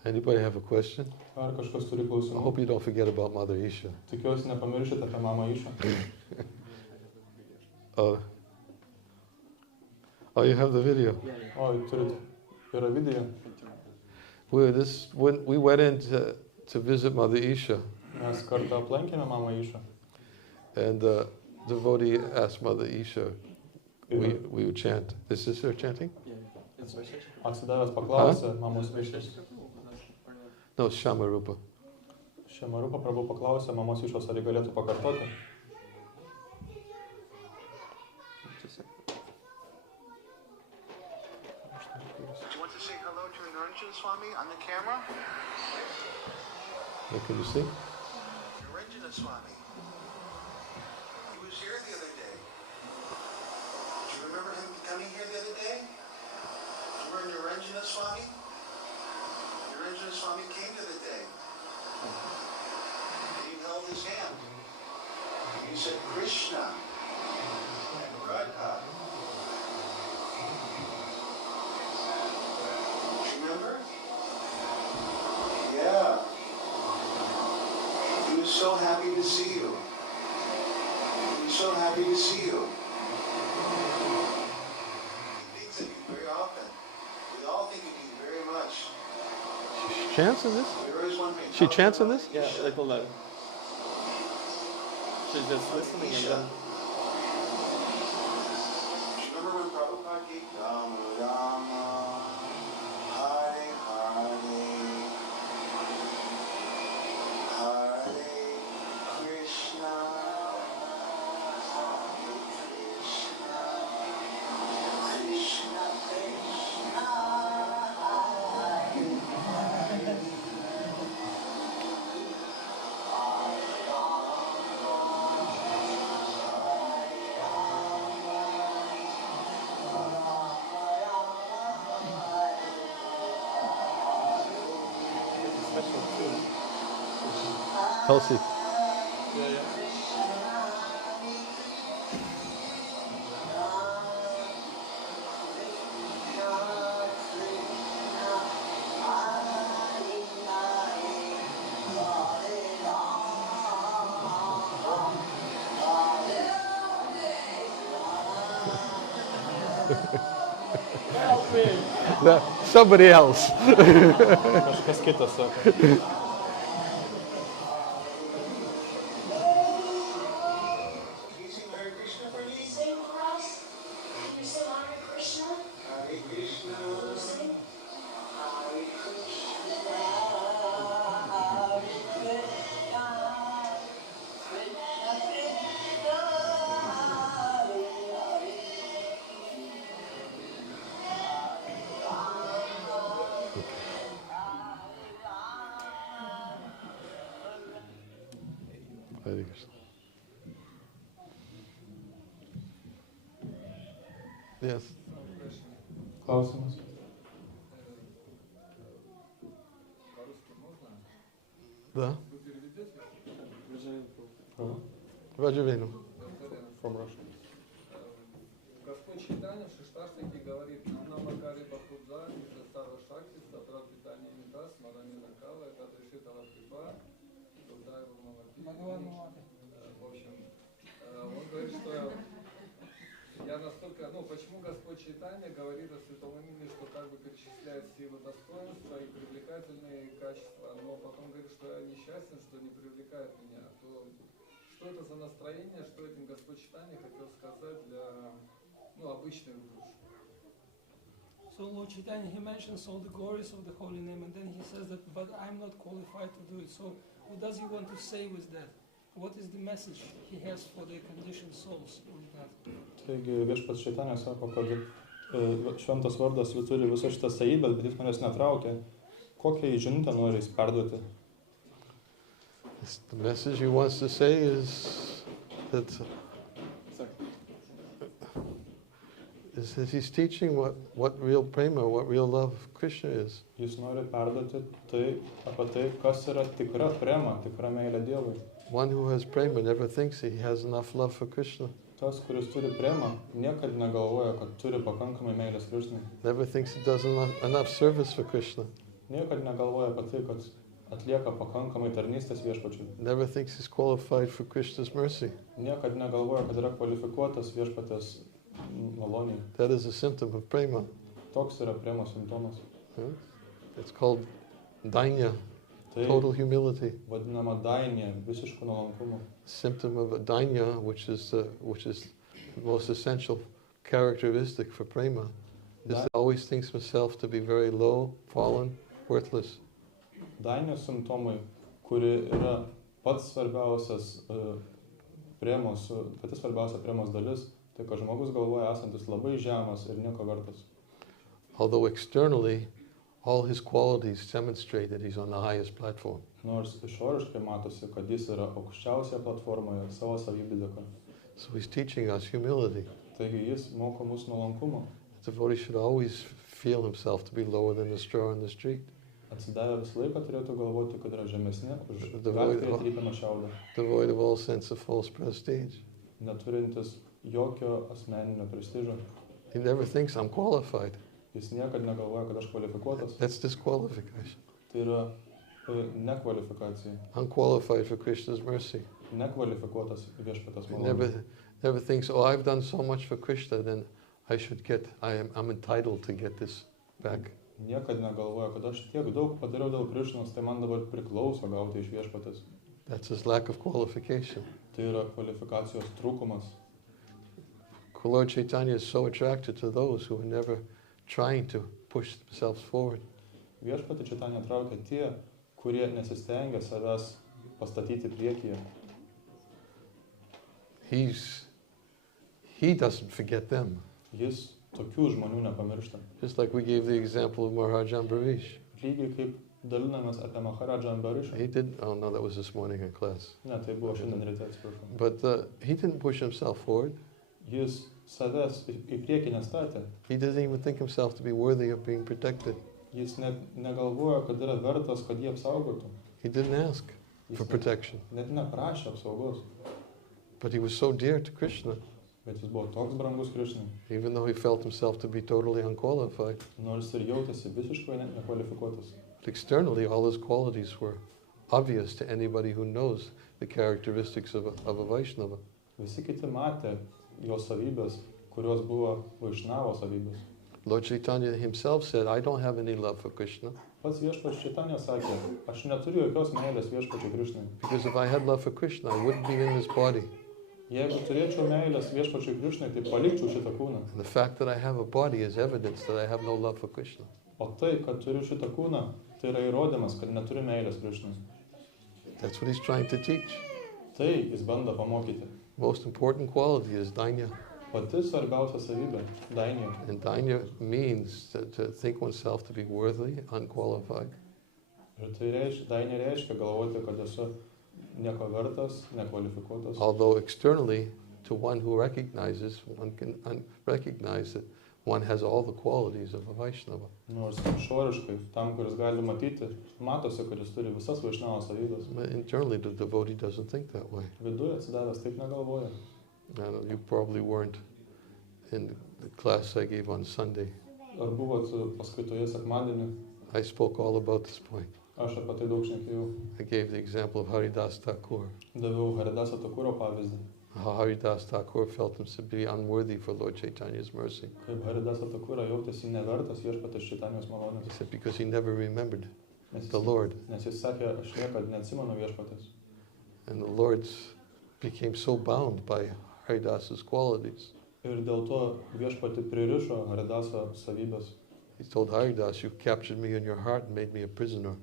Anybody have a question? Ar kažkas turi I klausimų? hope you don't forget about Mother Isha. Tikiuosi nepamiršite apie mamą Išą. Oh, you have the video. O, turit. Yra video. When we went in to visit Mother Isha, Mes kartą aplankėme mamą Išą. and the devotee asked Mother Isha, we would chant. This is her chanting? Atsidavęs paklausė mamos Išos. No, Shamarupa. Šemarupa Prabhu paklausė mamos Išos, ar ji galėtų pakartoti. Do you want to say hello to Niranjana Swami on the camera? Can you see? Niranjana Swami. He was here the other day. Do you remember him coming here the other day? Remember Niranjana Swami? Niranjana Swami came the other day. And you held his hand. And you said Krishna and Radha. Remember? Yeah. He was so happy to see you. He was so happy to see you. He thinks of you very often. We all think of you very much. She chants in this? There is one thing. She chants in this? Yeah, like a lot. She's just listening and then. Remember when Prabhupada gave Rama Rama, Hare Hare, Hare Krishna, Krishna, Krishna Krishna, Special too. Tulsi. Yeah, yeah. Help me! Somebody else. Kažkas kitas sako. Can you sing Hare Krishna for me? Sing for us. Can you sing Hare Krishna? Hare Krishna. Can you sing? Hare Krishna, Krishna Krishna, Krishna. Yes. Klausimas. Да. Prabu. Раджавену. From Russia. Господь Чайтанья в Шишташтаке говорит, Намакари Бахудза, Нишасава Шакти, Сатра Питания Митас, Марани Накала, Кадышитала Крипа, Дудайва Мавати. В общем, он говорит, что я настолько, почему Господь Чайтанья говорит о святом имени, что как бы перечисляет все его достоинства и привлекательные качества, но потом говорит, что я несчастен, что не привлекает меня, то что это за настроение, что этим Господь Чайтанья хотел сказать для обычных душ? So Lord Chaitanya, he mentions all the glories of the holy name, and then he says that, but I'm not qualified to do it. So what does he want to say with that? What is the message he has for the conditioned souls with that? Taigi viešpats Čaitanija sako, kad šventas vardas turi visas šitas savybės, bet jis manęs netraukia. Kokią žinutę nori jis perduoti? The message he wants to say is that he's teaching what real prema, what real love of Krishna is. Jis nori perduoti apie tai, kas yra tikra prema, tikra meilė Dievui. One who has prema never thinks he has enough love for Krishna. Tas, kuris turi premą, niekad negalvoja, kad turi pakankamai meilės Krishnai. Never thinks he does enough service for Krishna. Niekad negalvoja apie tai, kad atlieka pakankamai tarnystės viešpačiui. Never thinks he's qualified for Krishna's mercy. Niekad negalvoja, kad yra kvalifikuotas viešpatės maloniai. That is a symptom of prema. Toks yra premos simptomas. It's called dainya, Tai total humility. vadinama dainė, visiško nuolankumo. Symptom of a dainya, which is the most essential characteristic for prema, is that he always thinks himself to be very low, fallen, worthless. Dainės simptomai, kuri yra pats svarbiausias premos, pati svarbiausia premos dalis, tai kad žmogus galvoja esantis labai žemas ir nieko vertas. Although externally, all his qualities demonstrate that he's on the highest platform. Nors išoriškai matosi, kad jis yra aukščiausioje platformoje savo savybių dėka. So he's teaching us humility. Taigi jis moko mus nuolankumo. The devotee should always feel himself to be lower than the straw on the street. Atsidavę visą laiką turėtų galvoti, kad yra žemesnė už gatvėje trypiamą šiaudą, Devoid of all sense of false prestige. neturintis jokio asmeninio prestižo. He never thinks I'm qualified. Jis niekad negalvoja, kad aš kvalifikuotas. That's disqualification. Tai yra nekvalifikacija. Unqualified for Krishna's mercy. Nekvalifikuotas viešpaties He malonė. never thinks, oh, I've done so much for Krishna, then I'm entitled to get this back. Niekad negalvoja, kad aš tiek daug padariau dėl Krišnos, tai man dabar priklauso gauti iš viešpatės. That's his lack of qualification. Tai yra kvalifikacijos trūkumas. Lord Chaitanya is so attracted to those who are never trying to push themselves forward. Viešpatį Čaitanją traukia tie, kurie nesistengia savęs pastatyti priekyje. He doesn't forget them. Jis tokių žmonių nepamiršta. Just like we gave the example of Maharaja Ambarish. Lygiai kaip dalinamės apie Maharadžą Ambarišą. He didn't, oh no, that was this morning in class. Ne, tai buvo šiandien ryte, atsiprašau. But he didn't push himself forward. Jis savęs į priekį nestatė. He doesn't even think himself to be worthy of being protected. Jis net negalvoja, kad yra vertas, kad jį apsaugotų. He didn't ask for protection. Net neprašė apsaugos. But he was so dear to Krishna, Bet jis buvo toks brangus Krišnai. even though he felt himself to be totally unqualified. Nors ir jautėsi visiškai nekvalifikuotas. But externally, all his qualities were obvious to anybody who knows the characteristics of a Vaishnava. Visi kiti matė jo savybės, kurios buvo Vaišnavo savybės. Lord Chaitanya himself said, I don't have any love for Krishna, Pats viešpats Čaitanija sakė, aš neturiu jokios meilės viešpačiui Krišnai. because if I had love for Krishna, I wouldn't be in this body. Jeigu turėčiau meilės viešpačiui Krišnai, tai palikčiau šitą kūną. And the fact that I have a body is evidence that I have no love for Krishna. O tai, kad turiu šitą kūną, tai yra įrodymas, kad neturiu meilės Krišnai. That's what he's trying to teach. Tai jis bando pamokyti. Most important quality is dainya. Pati svarbiausia savybė – dainė. And dainya means to think oneself to be worthy, unqualified. Ir tai dainė reiškia galvoti, kad esu nieko vertas, nekvalifikuotas. Although externally, to one who recognizes, one can recognize that one has all the qualities of a Vaishnava. Nors išoriškai, tam, kuris gali matyti, matosi, kad jis turi visas Vaišnavo savybės. But internally, the devotee doesn't think that way. Viduje atsidavęs taip negalvoja. And you probably weren't in the class I gave on Sunday. Ar buvot paskaitoje sekmadienį? I spoke all about this point. Aš apie tai daug šnekėjau. I gave the example of Haridas Thakur. Daviau Haridasa Thakuro pavyzdį. How Haridas Thakur felt himself to be unworthy for Lord Chaitanya's mercy. Kaip Haridasa Thakura jautėsi nevertas viešpatės Čaitanijos malonės. He said because he never remembered Nes the Lord. Nes jis sakė, aš niekad neatsimenu viešpatės. And the Lord became so bound by Haridas's qualities. Ir dėl to viešpatį pririšo Haridasa savybės. He told Haridas, you captured me in your heart and made me a prisoner.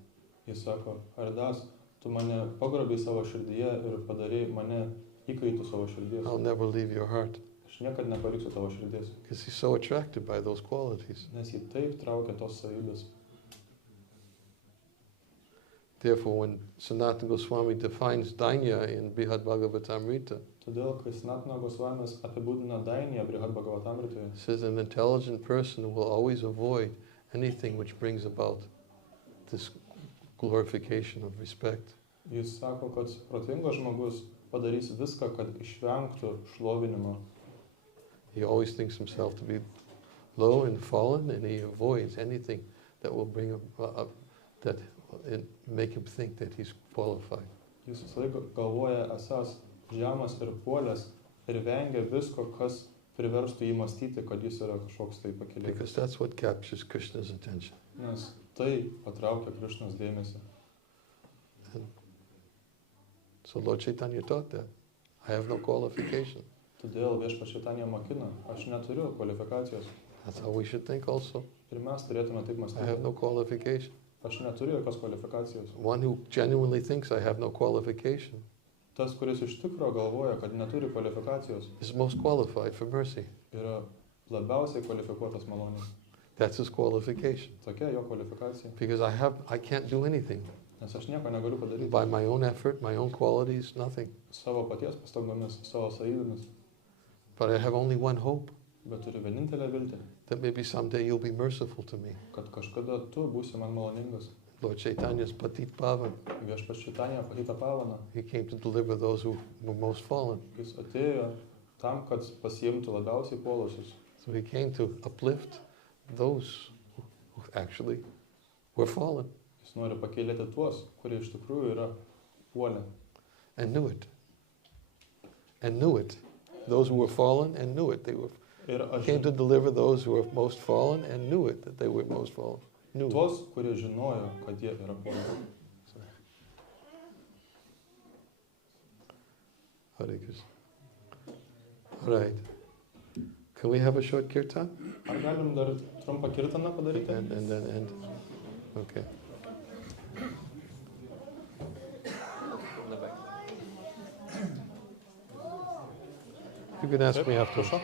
Jis sako, Haridas, tu mane pagrobei savo širdyje ir padarei mane įkaitų savo širdies. I'll never leave your heart. Aš niekad nepaliksiu tavo širdies. Because he's so attracted by those qualities. Nes jį taip traukia tos savybės. Therefore, when Sanatana Goswami defines Dainya in Brihad Bhagavatamrita, Todėl, kai Sanatana Gosvamis apibūdina Dainiją Brihad Bhagavatamritoje, says an intelligent person will always avoid anything which brings about this glorification of respect. jis sako, kad protingas žmogus padarys viską, kad išvengtų šlovinimo. He always thinks himself to be low and fallen, and he avoids anything that will bring up that and make him think that he's qualified. Jis visą laiką galvoja esas žemas ir puolęs ir vengia visko, kas priverstų jį mąstyti, kad jis yra kažkoks tai pakėlėtas. Because that's what captures Krishna's attention. Nes tai patraukia Krišnos dėmesį. And so Lord Chaitanya taught that. I have no qualification. Todėl viešpats Čaitanija mokina, aš neturiu kvalifikacijos. That's how we should think also. Ir mes turėtume taip I have mąstyti. no qualification. Aš neturiu jokios kvalifikacijos. One who genuinely thinks I have no qualification Tas, kuris iš tikro galvoja, kad neturi kvalifikacijos, is most qualified for mercy. yra labiausiai kvalifikuotas malonės. That's his qualification. Tokia jo kvalifikacija. Because I can't do anything. Nes aš nieko negaliu padaryti. By my own effort, my own qualities, nothing. Savo paties pastangomis, savo savybėmis. But I have only one hope, Bet turiu vienintelę viltį, that maybe someday you'll be merciful to me. kad kažkada tu būsi man maloningas. Lord Chaitanya's Patit Pavan, Viešpats Čaitanija Patita Pavana. he came to deliver those who were most fallen. Jis atėjo tam, kad pasiimtų labiausiai puolusius. So he came to uplift those who actually were fallen Jis nori pakėlėti tuos, kurie iš tikrųjų yra puolę. and knew it. And knew it. Those who were fallen and knew it. Ir aš Came to deliver those who were most fallen and knew it, that they were most fallen. Knew it. tuos, kurie žinojo, kad jie yra puolę. Hare Krishna. All right. Can we have a short kirtan? Ar galim dar trumpą kirtaną padaryti? And then end. Okay. In the back. You can ask me after. Prašau.